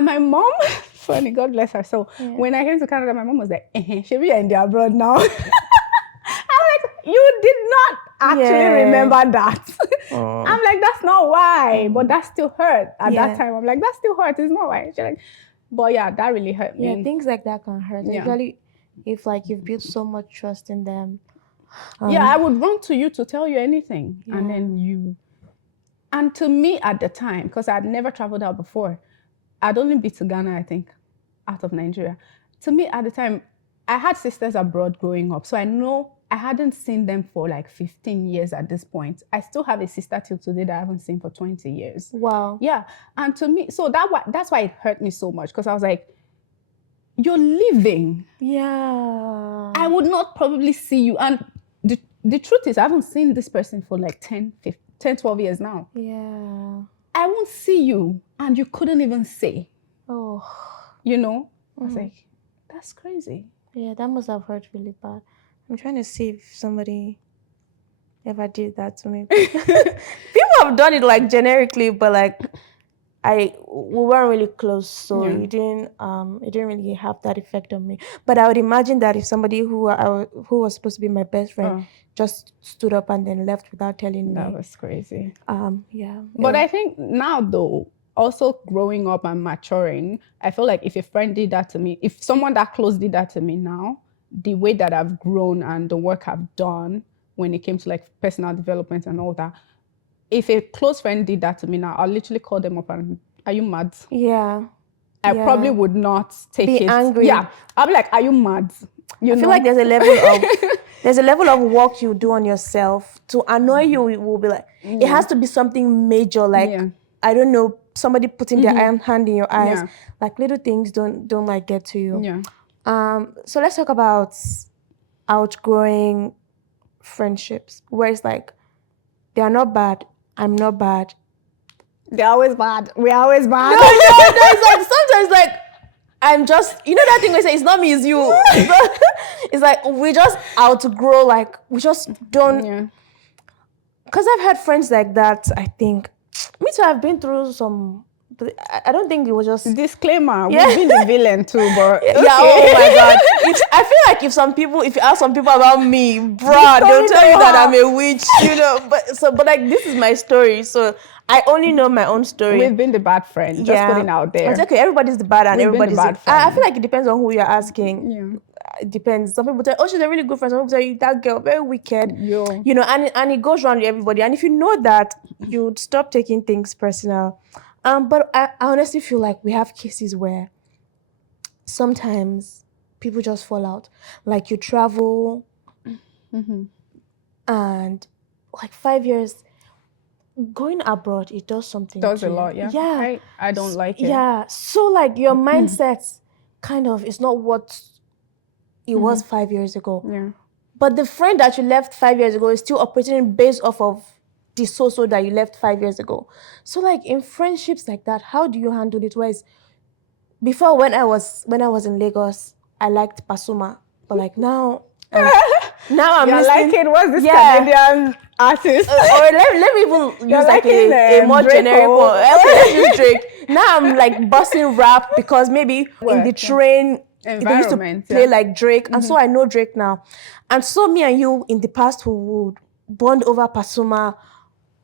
my mom, funny, God bless her. So when I came to Canada, my mom was like, she'll be in the abroad now. I'm like, you did not actually remember that. I'm like, that's not why, but that still hurt at that time. I'm like, that still hurt. It's not why. She's like, but yeah, that really hurt me. Yeah, things like that can hurt. Especially if like you've built so much trust in them. I would run to you to tell you anything. And then and to me at the time, because I'd never traveled out before, I'd only been to Ghana, I think, out of Nigeria. To me at the time, I had sisters abroad growing up. So I know I hadn't seen them for like 15 years at this point. I still have a sister till today that I haven't seen for 20 years. Wow. Yeah. And to me, so that's why it hurt me so much, because I was like, you're leaving. Yeah. I would not probably see you. And the truth is, I haven't seen this person for like 10, 12 years now. Yeah. I won't see you. And you couldn't even say. Oh. I was like, That's crazy. Yeah, that must have hurt really bad. I'm trying to see if somebody ever did that to me. People have done it like generically, but like we weren't really close, so Yeah. it didn't really have that effect on me. But I would imagine that if somebody who was supposed to be my best friend Oh, just stood up and then left without telling that me, was crazy. yeah. But I think now, though, also growing up and maturing, I feel like if a friend did that to me, if someone that close did that to me now, the way that I've grown and the work I've done when it came to like personal development and all that, if a close friend did that to me now, I'll literally call them up and, are you mad? Yeah. I Yeah. probably would not take Be it. angry. Yeah. I'll be like, are you mad? You I know? feel like there's a level of work you do on yourself to annoy you. It will be like it has to be something major, like Yeah. I don't know, somebody putting their iron hand in your eyes. Yeah. Like little things don't like get to you. Yeah. So let's talk about outgrowing friendships, where it's like they are not bad, I'm not bad. They're always bad. We're always bad. No, it's like sometimes like I'm just, you know that thing we say, it's not me, it's you. It's like we just outgrow, like we just don't. Yeah. Because I've had friends like that, I think. Me too, I've been through some. I don't think it was just. Disclaimer, Yeah. we've been the villain too, but Yeah, okay. oh my God. I feel like if you ask some people about me, bruh, they'll tell you that I'm a witch, you know. But like this is my story, so I only know my own story. We've been the bad friend, just putting it out there. It's okay, everybody's the bad and We've been everybody's the bad I friend. feel like it depends on who you're asking. Yeah. It depends. Some people tell, oh, she's a really good friend. Some people tell you, that girl, very wicked. Yo. You know, and it goes around with everybody. And if you know that, you'd stop taking things personal. But I honestly feel like we have cases where sometimes people just fall out. Like you travel and like 5 years going abroad, it does something. Does to a you. lot, yeah. Yeah. I don't like it. Yeah. So like your mindset kind of is not what it was 5 years ago. Yeah. But the friend that you left 5 years ago is still operating based off of the Soso that you left 5 years ago. So like in friendships like that, how do you handle it? Whereas before when I was in Lagos, I liked Pasuma. But like now now I'm You're listening. liking what's this Yeah. Canadian artist? Or let me even use You're like liking, a more Draco. generic one. Okay, let's use Drake. Now I'm like busting rap because maybe in the Work, yeah. train they used to Environment, play yeah. like Drake, and so I know Drake now. And so me and you in the past who would bond over Pasuma,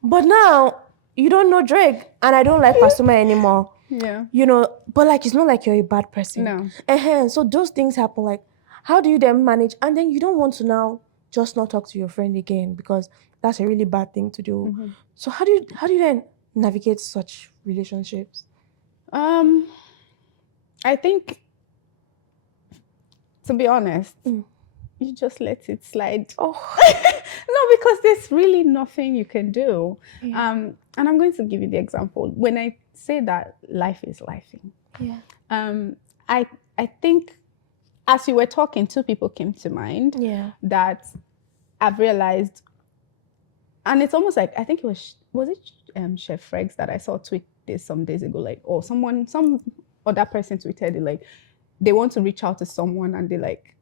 but now you don't know Drake, and I don't like Pasuma anymore. Yeah. You know, but like it's not like you're a bad person. No. So those things happen. Like, how do you then manage? And then you don't want to now just not talk to your friend again because that's a really bad thing to do. So how do you then navigate such relationships? I think, to be honest, you just let it slide. Oh, No, because there's really nothing you can do. Yeah. And I'm going to give you the example. When I say that life is lifing, yeah, I think as you were talking, two people came to mind yeah, that I've realized, and it's almost like, I think it was it Chef Regs that I saw tweet this some days ago, like, or some other person tweeted it, like, they want to reach out to someone and they like,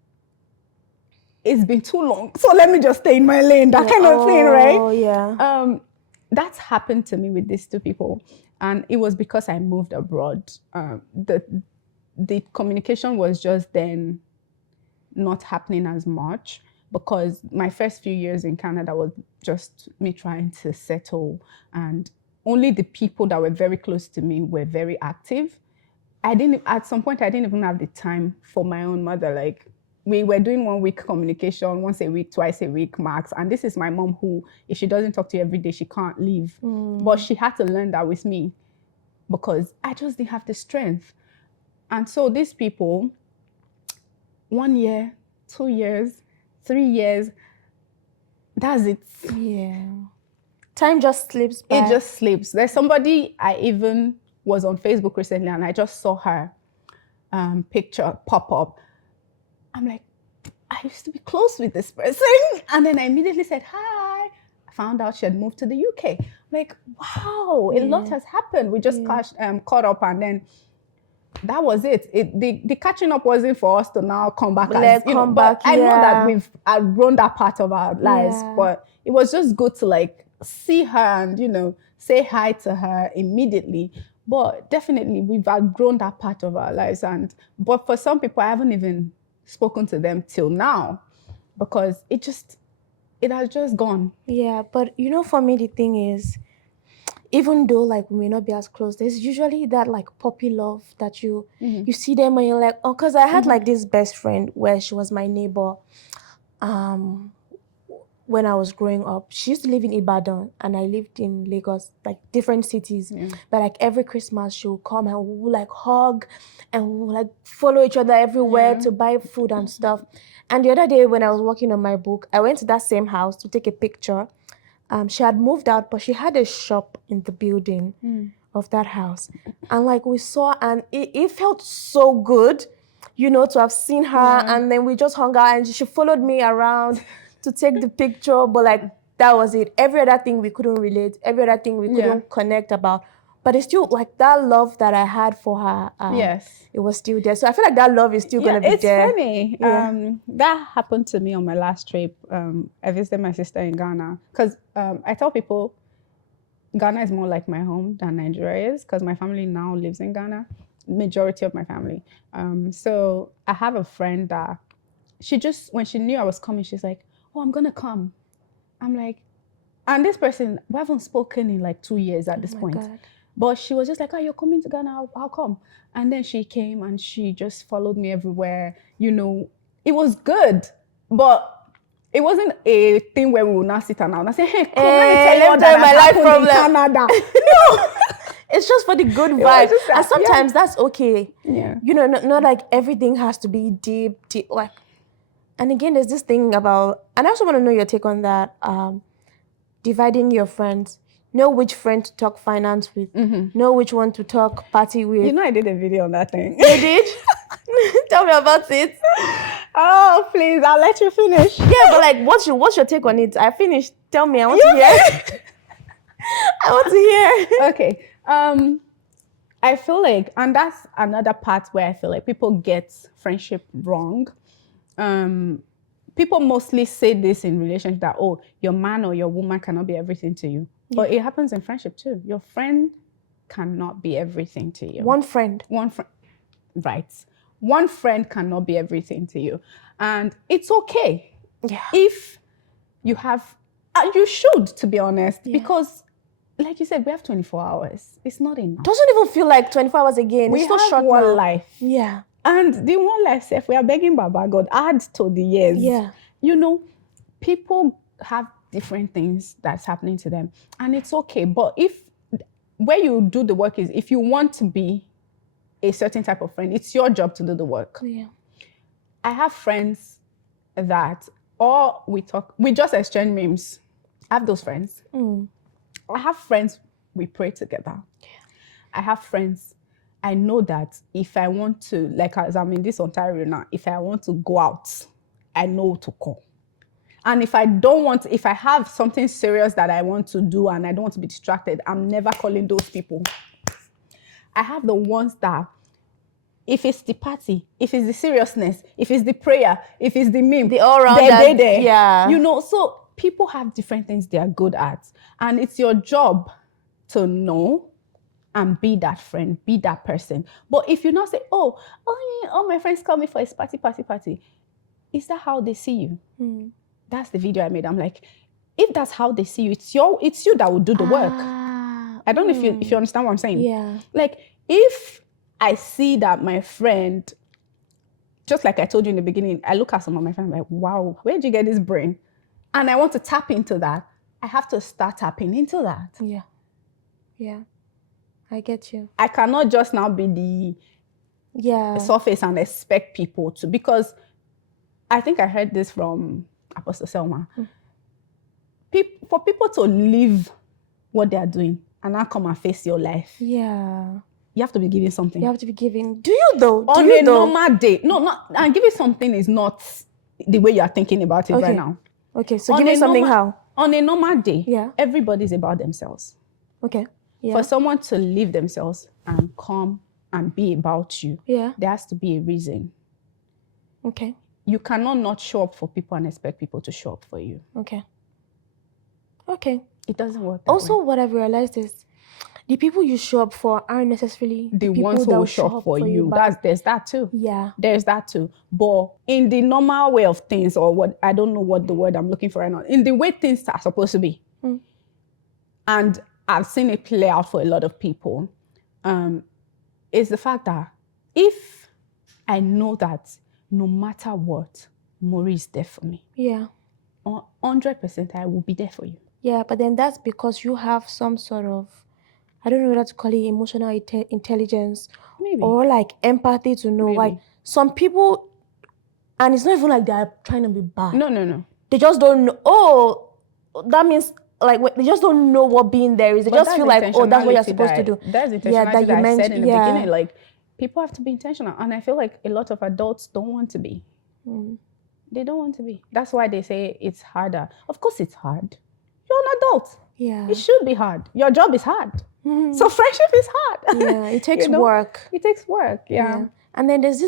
it's been too long, so let me just stay in my lane, that kind of thing, right? Oh, yeah. That's happened to me with these two people, and it was because I moved abroad. The communication was just then not happening as much because my first few years in Canada was just me trying to settle, and only the people that were very close to me were very active. At some point I didn't even have the time for my own mother. Like, we were doing 1 week communication, once a week, twice a week max. And this is my mom who, if she doesn't talk to you every day, she can't leave. But she had to learn that with me because I just didn't have the strength. And so these people, 1 year, 2 years, 3 years, that's it. Yeah. Time just slips by. It just slips. There's somebody I even was on Facebook recently and I just saw her picture pop up. I'm like, I used to be close with this person. And then I immediately said, hi. I found out she had moved to the UK. I'm like, wow, a lot has happened. We just caught up, and then that was it. The catching up wasn't for us to now come back Like, as, you know, come but back, I know that yeah. we've outgrown that part of our lives, Yeah. but it was just good to like see her and, you know, say hi to her immediately. But definitely we've outgrown that part of our lives. But for some people, I haven't even spoken to them till now because it has just gone. Yeah, but you know, for me, the thing is, even though like we may not be as close, there's usually that like puppy love that you see them and you're like, oh, because I had like this best friend where she was my neighbor. When I was growing up, she used to live in Ibadan and I lived in Lagos, like different cities. Yeah. But like every Christmas, she would come and we would like hug and we would like follow each other everywhere to buy food and stuff. And the other day when I was working on my book, I went to that same house to take a picture. She had moved out, but she had a shop in the building of that house. And like we saw, and it felt so good, you know, to have seen her. Yeah. And then we just hung out and she followed me around to take the picture. But like, that was it. Every other thing we couldn't relate, every other thing we couldn't connect about. But it's still like that love that I had for her. Yes. It was still there. So I feel like that love is still going to be there. It's funny. Yeah. That happened to me on my last trip. I visited my sister in Ghana because I tell people Ghana is more like my home than Nigeria is because my family now lives in Ghana, majority of my family. So I have a friend that when she knew I was coming, she's like, oh, I'm going to come. I'm like, and this person, we haven't spoken in like 2 years at this point. God. But she was just like, oh, you're coming to Ghana, I'll come. And then she came and she just followed me everywhere. You know, it was good, but it wasn't a thing where we would now sit down and say, hey, come, let me tell you all that my life happened in problem. Canada. No. It's just for the good was vibe. just that, And sometimes that's okay. Yeah. You know, not like everything has to be deep, like. And again, there's this thing about, and I also want to know your take on that, dividing your friends. Know which friend to talk finance with. Know which one to talk party with. You know, I did a video on that thing. You did? Tell me about it. Oh, please, I'll let you finish. Yeah, but like, what's your take on it? I finished. Tell me, I want to hear. I want to hear. Okay. I feel like, and that's another part where I feel like people get friendship wrong. People mostly say this in relationships that, oh, your man or your woman cannot be everything to you. But it happens in friendship too. Your friend cannot be everything to you. One friend. Right. One friend cannot be everything to you. And it's okay. Yeah. If you have, you should, to be honest, because like you said, we have 24 hours. It's not enough. Doesn't even feel like 24 hours again. We it's so have short one now. life. Yeah. And the one life, if we are begging Baba God, add to the years. Yeah. You know, people have different things that's happening to them. And it's okay. But where you do the work is, if you want to be a certain type of friend, it's your job to do the work. Yeah. I have friends that we just exchange memes. I have those friends. I have friends, we pray together. Yeah. I have friends, I know that if I want to, like as I'm in this Ontario now, if I want to go out, I know to call. And if I have something serious that I want to do and I don't want to be distracted, I'm never calling those people. I have the ones that, if it's the party, if it's the seriousness, if it's the prayer, if it's the meme, the all-round, they're. Yeah. You know, so people have different things they are good at. And it's your job to know and be that friend, be that person. But if you not say, all my friends call me for a party, is that how they see you? That's the video I made. I'm like, if that's how they see you, it's you that will do the work. I don't know if you understand what I'm saying. Yeah. Like, if I see that my friend, just like I told you in the beginning, I look at some of my friends like, wow, where did you get this brain? And I want to tap into that. I have to start tapping into that. Yeah. Yeah. I get you. I cannot just now be the surface and expect people to, because I think I heard this from Apostle Selma. For people to leave what they are doing and not come and face your life. Yeah. You have to be giving something. You have to be giving. Do you though? On a normal day. No, and giving something is not the way you are thinking about it right now. Okay, so giving something how? On a normal day, yeah, everybody's about themselves. Okay. Yeah. For someone to leave themselves and come and be about you, Yeah. there has to be a reason. Okay. You cannot not show up for people and expect people to show up for you. Okay. Okay. It doesn't work that Also, way. what I've realized is the people you show up for aren't necessarily The people ones who that will will show up for you. back. There's that too. Yeah. There's that too. But in the normal way of things, or what, I don't know what the word I'm looking for right now, in the way things are supposed to be, and I've seen it play out for a lot of people, is the fact that if I know that no matter what, Maury is there for me, Yeah. 100% I will be there for you. Yeah, but then that's because you have some sort of, I don't know whether to call it emotional intelligence Maybe. or like empathy to know. Maybe. Like some people, and it's not even like they're trying to be bad. No. They just don't know. Oh, that means like they just don't know what being there is. They But just feel like, oh, that's what you're intentionality supposed to do. That's the Yeah, intentionality that you that I said mentioned. in the Yeah. beginning. Like, people have to be intentional. And I feel like a lot of adults don't want to be. They don't want to be. That's why they say it's harder. Of course it's hard. You're an adult. Yeah. It should be hard. Your job is hard. So friendship is hard. Yeah, it takes You know? work. It takes work, yeah. And then there's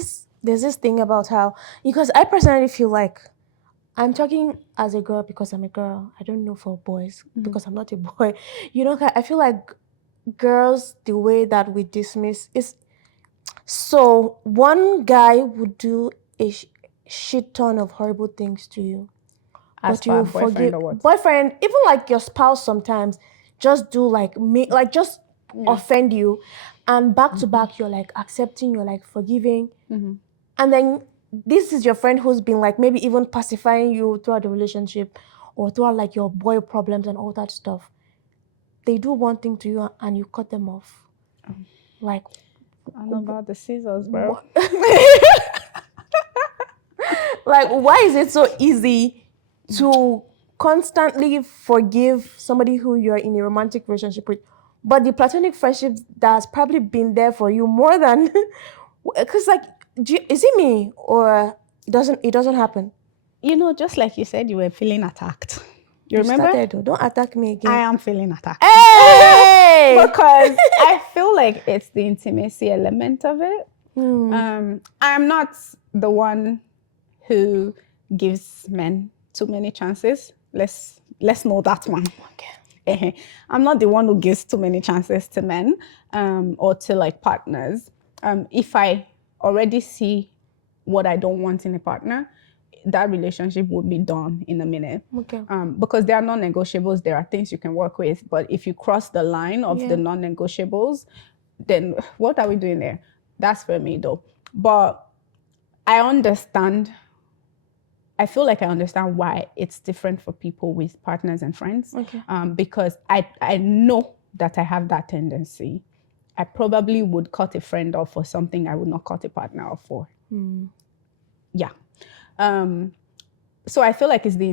this thing about how, because I personally feel like I'm talking as a girl because I'm a girl. I don't know for boys because I'm not a boy. You know, I feel like girls, the way that we dismiss is, so one guy would do a shit ton of horrible things to you. As But per you boyfriend forgive or what? boyfriend, even like your spouse sometimes just do like me, like just offend you, and back to back you're like accepting, you're like forgiving, and then this is your friend who's been like maybe even pacifying you throughout the relationship or throughout like your boy problems and all that stuff. They do one thing to you and you cut them off. Like, I know about the scissors, bro. like, why is it so easy to constantly forgive somebody who you're in a romantic relationship with, but the platonic friendship that's probably been there for you more than, because like, is it me or it doesn't happen? You know, just like you said, you were feeling attacked. You remember? Started, though. Don't attack me again. I am feeling attacked. Hey! Because I feel like it's the intimacy element of it. I'm not the one who gives men too many chances. Let's know that one. Okay. I'm not the one who gives too many chances to men or to like partners. If I already see what I don't want in a partner, that relationship would be done in a minute. Okay. Because there are non-negotiables, there are things you can work with, but if you cross the line of the non-negotiables, then what are we doing there? That's for me though. But I feel like I understand why it's different for people with partners and friends. Okay. Because I know that I have that tendency. I probably would cut a friend off for something I would not cut a partner off for. Yeah. So I feel like it's the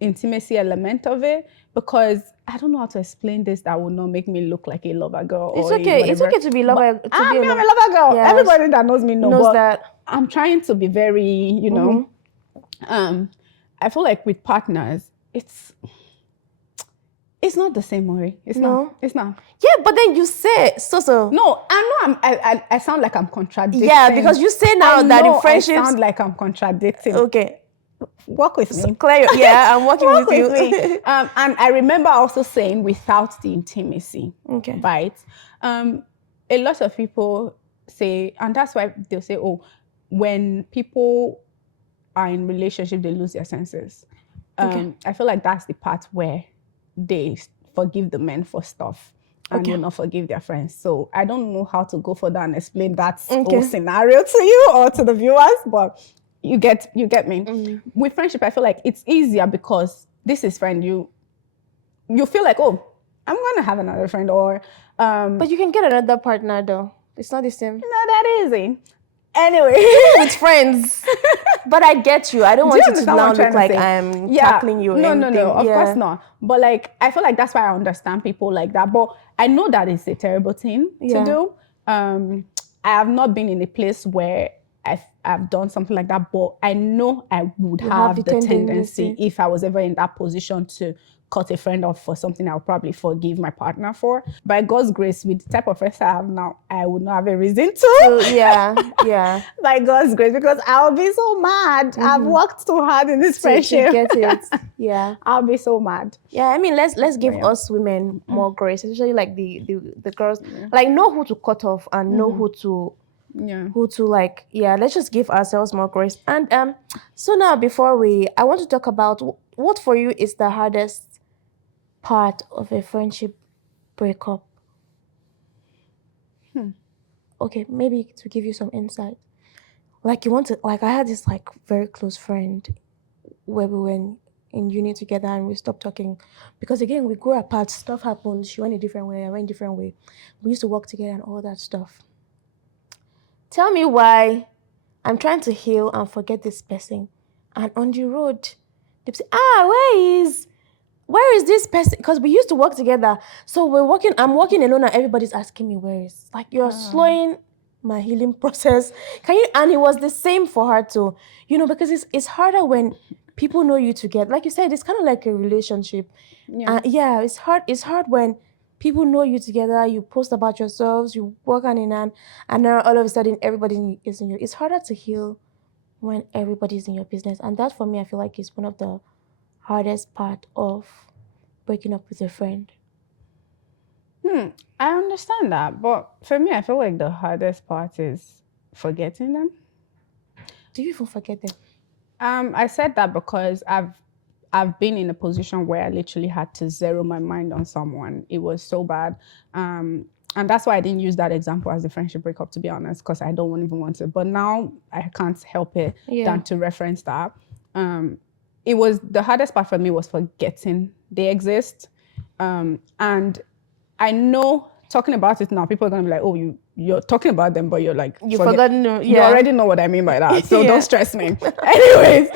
intimacy element of it, because I don't know how to explain this that will not make me look like a lover girl. It's or okay. It's okay to be lover. I'm a lover girl. Yes. Everybody that knows me knows that. I'm trying to be very, you know. I feel like with partners, it's not the same way. It's not. Yeah, but then you say Soso. No, I know I sound like I'm contradicting. Yeah, because you say now that the friendships I sound like I'm contradicting. Okay. Work with me. Claire, yeah, I'm working with you. Me. And I remember also saying without the intimacy. Okay. Right? A lot of people say, and that's why they'll say, oh, when people are in relationship, they lose their senses. I feel like that's the part where they forgive the men for stuff and will not forgive their friends. So I don't know how to go further and explain that whole scenario to you or to the viewers, but you get me. With friendship, I feel like it's easier because this is friend. You feel like, oh, I'm gonna have another friend, or but you can get another partner though. It's not the same. Not that easy. Anyway, with friends. But I get you. I don't want you to now look like I'm tackling you. No, of course not. But like, I feel like that's why I understand people like that. But I know that it's a terrible thing to do. I have not been in a place where I've done something like that, but I know I would You have the the tendency, tendency. if I was ever in that position, to cut a friend off for something I'll probably forgive my partner for. By God's grace, with the type of friends I have now, I would not have a reason to. So yeah. By God's grace, because I'll be so mad. I've worked so hard in this To friendship. get it. Yeah. I'll be so mad. Yeah, I mean, let's give yeah. us women more grace, especially like the girls. Like, know who to cut off and know who to like. Yeah, let's just give ourselves more grace. And so now, I want to talk about what for you is the hardest part of a friendship breakup. Okay, maybe to give you some insight. Like, you want to, like, I had this like very close friend where we were in uni together and we stopped talking because, again, we grew apart. Stuff happened. She went a different way, I went a different way. We used to work together and all that stuff. Tell me why I'm trying to heal and forget this person, and on the road they say, where is this person? Because we used to work together, so I'm working alone and everybody's asking me where is. Like, you're slowing my healing process. Can you? And it was the same for her too, because it's harder when people know you together. Like you said, it's kind of like a relationship. Yeah, it's hard when people know you together, you post about yourselves, you work hand in hand, and now all of a sudden everybody is in your. It's harder to heal when everybody's in your business, and that for me, I feel like is one of the hardest part of breaking up with a friend. I understand that, but for me, I feel like the hardest part is forgetting them. Do you even forget them? I said that because I've been in a position where I literally had to zero my mind on someone. It was so bad. And that's why I didn't use that example as a friendship breakup, to be honest, because I don't even want to. But now I can't help it than to reference that. It was the hardest part for me was forgetting they exist. And I know talking about it now, people are going to be like, oh, you're talking about them, but you're like... You've forgotten. Yeah. You already know what I mean by that, so don't stress me. Anyways,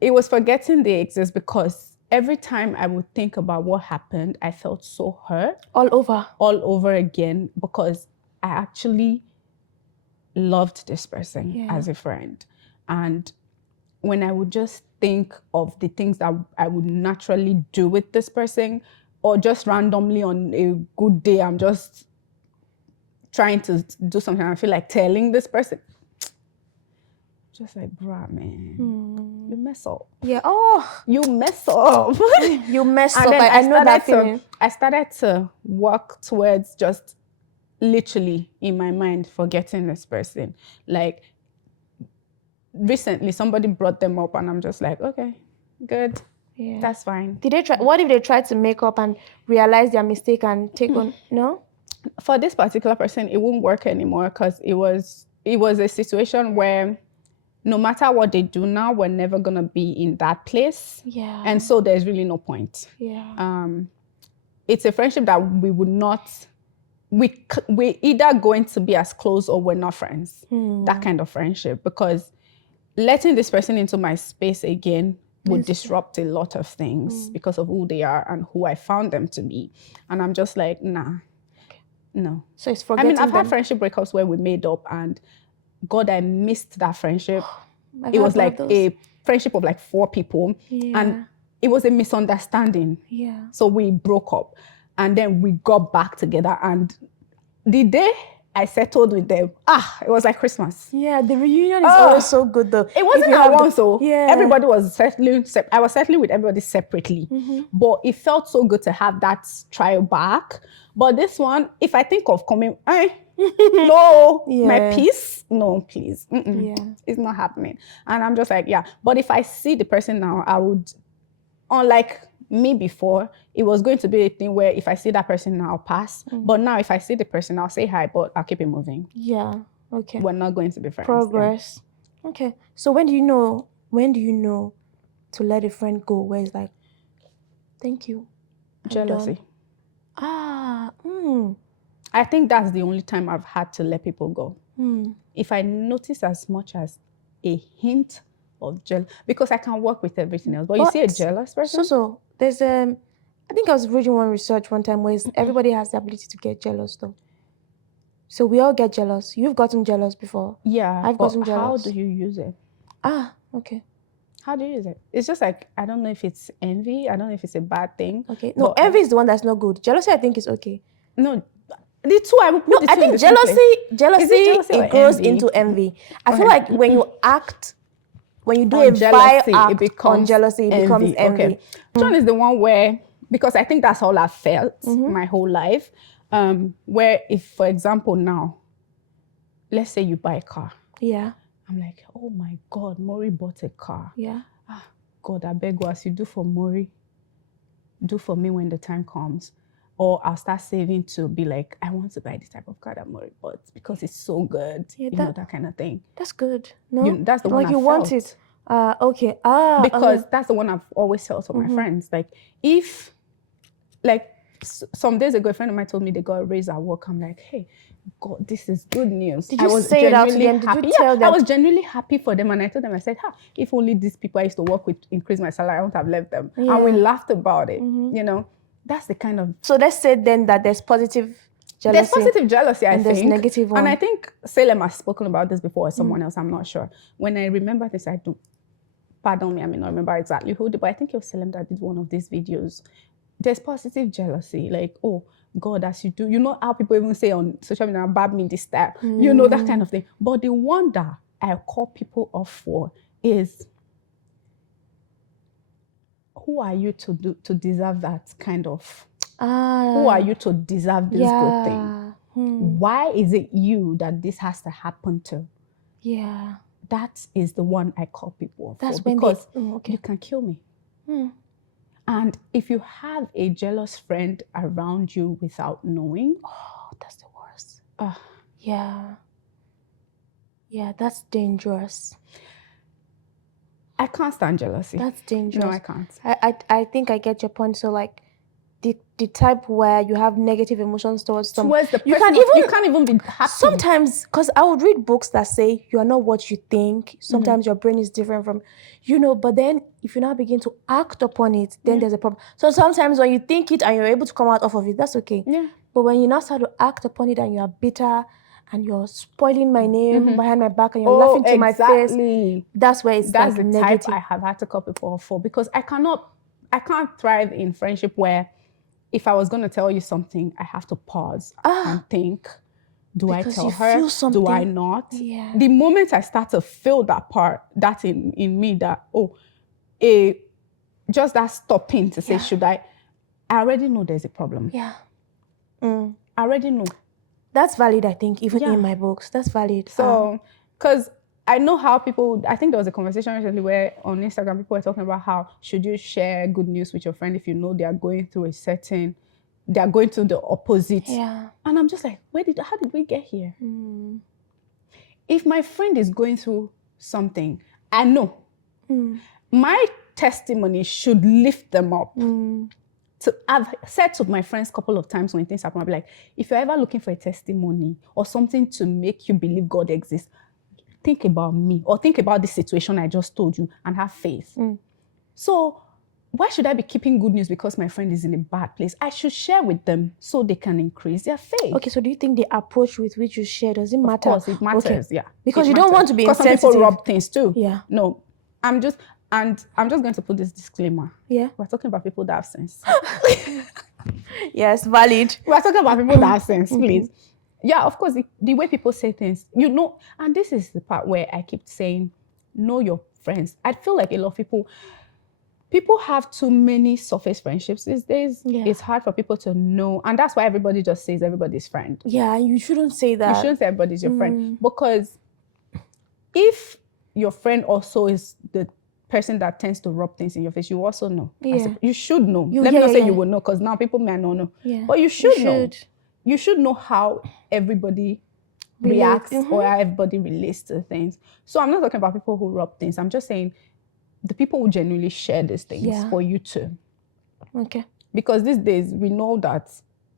it was forgetting they exist because every time I would think about what happened, I felt so hurt. All over again, because I actually loved this person as a friend. And when I would just think of the things that I would naturally do with this person, or just randomly on a good day, I'm just trying to do something, I feel like telling this person, just like, bruh, man, you mess up. Yeah. You mess up. You mess And up. then I know that feeling. I started to work towards just literally in my mind forgetting this person. Like, recently somebody brought them up and I'm just like, okay, good. Yeah. That's fine. Did they try? What if they tried to make up and realize their mistake and take on? No? For this particular person, it won't work anymore because it was a situation where no matter what they do now, we're never going to be in that place. Yeah. And so there's really no point. Yeah. It's a friendship that we would not... We're either going to be as close or we're not friends. That kind of friendship. Because letting this person into my space again would disrupt a lot of things because of who they are and who I found them to be. And I'm just like, nah, no. So it's forgetting. I mean, I've had friendship breakups where we made up and God, I missed that friendship. It was like a friendship of like 4 people. Yeah. And it was a misunderstanding. Yeah. So we broke up and then we got back together, and the day I settled with them, it was like Christmas. Yeah, the reunion is always so good though. It wasn't at once, so everybody was settling. I was settling with everybody separately. But it felt so good to have that trial back. But this one, if I think of coming, no, my peace, no, please. It's not happening. And I'm just like, But if I see the person now, I would, unlike me before, it was going to be a thing where if I see that person now, I'll pass. But now if I see the person, I'll say hi, but I'll keep it moving. Yeah. Okay. We're not going to be friends. Progress. Yeah. Okay. So when do you know to let a friend go where it's like, thank you? Jealousy. I think that's the only time I've had to let people go. If I notice as much as a hint of jealousy, because I can work with everything else. But you see a jealous person? So there's I think I was reading one research one time where everybody has the ability to get jealous though. So we all get jealous. You've gotten jealous before. Yeah. I've but gotten how jealous. do you use it? Okay. How do you use it? It's just like, I don't know if it's envy. I don't know if it's a bad thing. Okay. No, but envy is the one that's not good. Jealousy, I think, is okay. No, the two, I would put No, the two I in think the same place. jealousy, Is it jealousy or it grows envy? into envy. I feel Okay. like when you act, when you do On a vile jealousy, it act on becomes jealousy, it becomes envy. Okay. Which one is the one where, because I think that's all I felt Mm-hmm. my whole life, where if, for example, now, let's say you buy a car. Yeah. I'm like, oh my God, Maury bought a car. Yeah. God, I beg you, as you do for Maury, do for me when the time comes. Or I'll start saving to be like, I want to buy this type of car that Maury bought because it's so good. Yeah, you know, that kind of thing. That's good. No, That's the one like I you felt. want it. Okay. Because that's the one I've always felt for my friends. Like, if, like, some days ago, a friend of mine told me they got a raise at work. I'm like, hey, God, this is good news. Did you say it out to them? Did you tell them? I was genuinely happy for them. And I told them, I said, if only these people I used to work with increased my salary, I wouldn't have left them. Yeah. And we laughed about it. You know, that's the kind of... So let's say then that there's positive jealousy. There's positive jealousy, I and think. There's negative one. And I think Salem has spoken about this before, or someone else, I'm not sure. When I remember this, I do, pardon me, I may not remember exactly who did, but I think it was Salem that did one of these videos. There's positive jealousy, like, oh, God, as you do. You know how people even say on social media, bad me this time. You know, that kind of thing. But the one that I call people off for is, who are you to deserve that kind of... Who are you to deserve this good thing? Why is it you that this has to happen to? Yeah. That is the one I call people off That's for, when because okay. you can kill me. And if you have a jealous friend around you without knowing, that's the worst. Yeah. Yeah, that's dangerous. I can't stand jealousy. That's dangerous. No, I can't. I think I get your point. So like the type where you have negative emotions towards someone. Towards the person, you can't even be happy. Sometimes, because I would read books that say you are not what you think. Sometimes your brain is different from, but then if you now begin to act upon it, then there's a problem. So sometimes when you think it and you're able to come out off of it, that's okay. Yeah. But when you now start to act upon it and you are bitter and you're spoiling my name behind my back and you're laughing to my face, that's where that's like the negative. Type I have had to cut people off for, because I can't thrive in friendship where if I was going to tell you something, I have to pause and think, do I tell her? Do I not? Yeah. The moment I start to feel that part, that's in me, that, just that stopping to say, should I already know there's a problem. Yeah. I already know. That's valid, I think, even in my books. That's valid. So, because I know how people, I think there was a conversation recently where on Instagram, people were talking about how should you share good news with your friend if you know they are going through they are going through the opposite. Yeah. And I'm just like, how did we get here? If my friend is going through something, I know my testimony should lift them up. So I've said to my friends a couple of times when things happen, I'll be like, if you're ever looking for a testimony or something to make you believe God exists, think about me or think about this situation I just told you and have faith. So why should I be keeping good news because my friend is in a bad place? I should share with them so they can increase their faith. Okay, so do you think the approach with which you share, does it matter? Of course, it matters, yeah. Because you don't want to be insensitive. Because some people rub things too. Yeah. No, I'm just going to put this disclaimer. Yeah. We're talking about people that have sense. Yes, valid. We're talking about people that have sense, please. Yeah, of course, the way people say things, and this is the part where I keep saying, know your friends. I feel like a lot of people have too many surface friendships these days. Yeah. It's hard for people to know. And that's why everybody just says everybody's friend. Yeah, you shouldn't say that. You shouldn't say everybody's your friend. Because if your friend also is the person that tends to rub things in your face, you also know. Yeah. You should know. Let me not say you will know, because now people may not know. Yeah. But you should know. You should know how everybody reacts or how everybody relates to things. So I'm not talking about people who rub things. I'm just saying the people who genuinely share these things for you too. Okay. Because these days we know that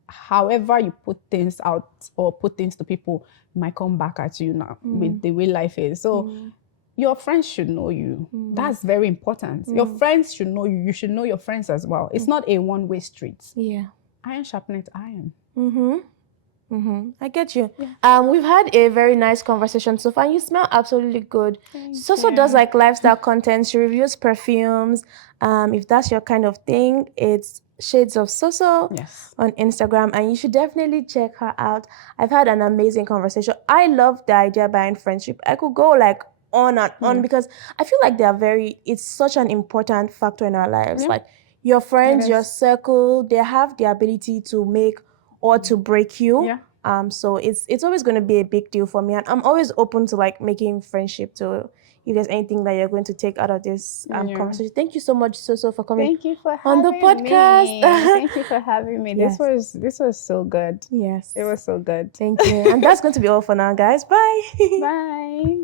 however you put things out or put things to people might come back at you now with the way life is. So your friends should know you. That's very important. Your friends should know you. You should know your friends as well. It's not a one-way street. Yeah. Iron sharpeneth iron. I get you. We've had a very nice conversation so far. You smell absolutely good. Thank Soso does you. like lifestyle content. She reviews perfumes. If that's your kind of thing, it's Shades of Soso Yes. on Instagram, and you should definitely check her out. I've had an amazing conversation. I love the idea behind friendship. I could go like on and on Yeah. because I feel like they are very. It's such an important factor in our lives. Yeah. Like your It friends, your is. circle, they have the ability to make or to break you. Yeah. So it's always going to be a big deal for me, and I'm always open to like making friendship. To if there's anything that you're going to take out of this Yeah. conversation, thank you so much, Soso, for coming Thank you for on the having podcast. me. Thank you for having me. Yes. This was so good. Yes, It was so good. thank you, and that's going to be all for now, guys. Bye. Bye.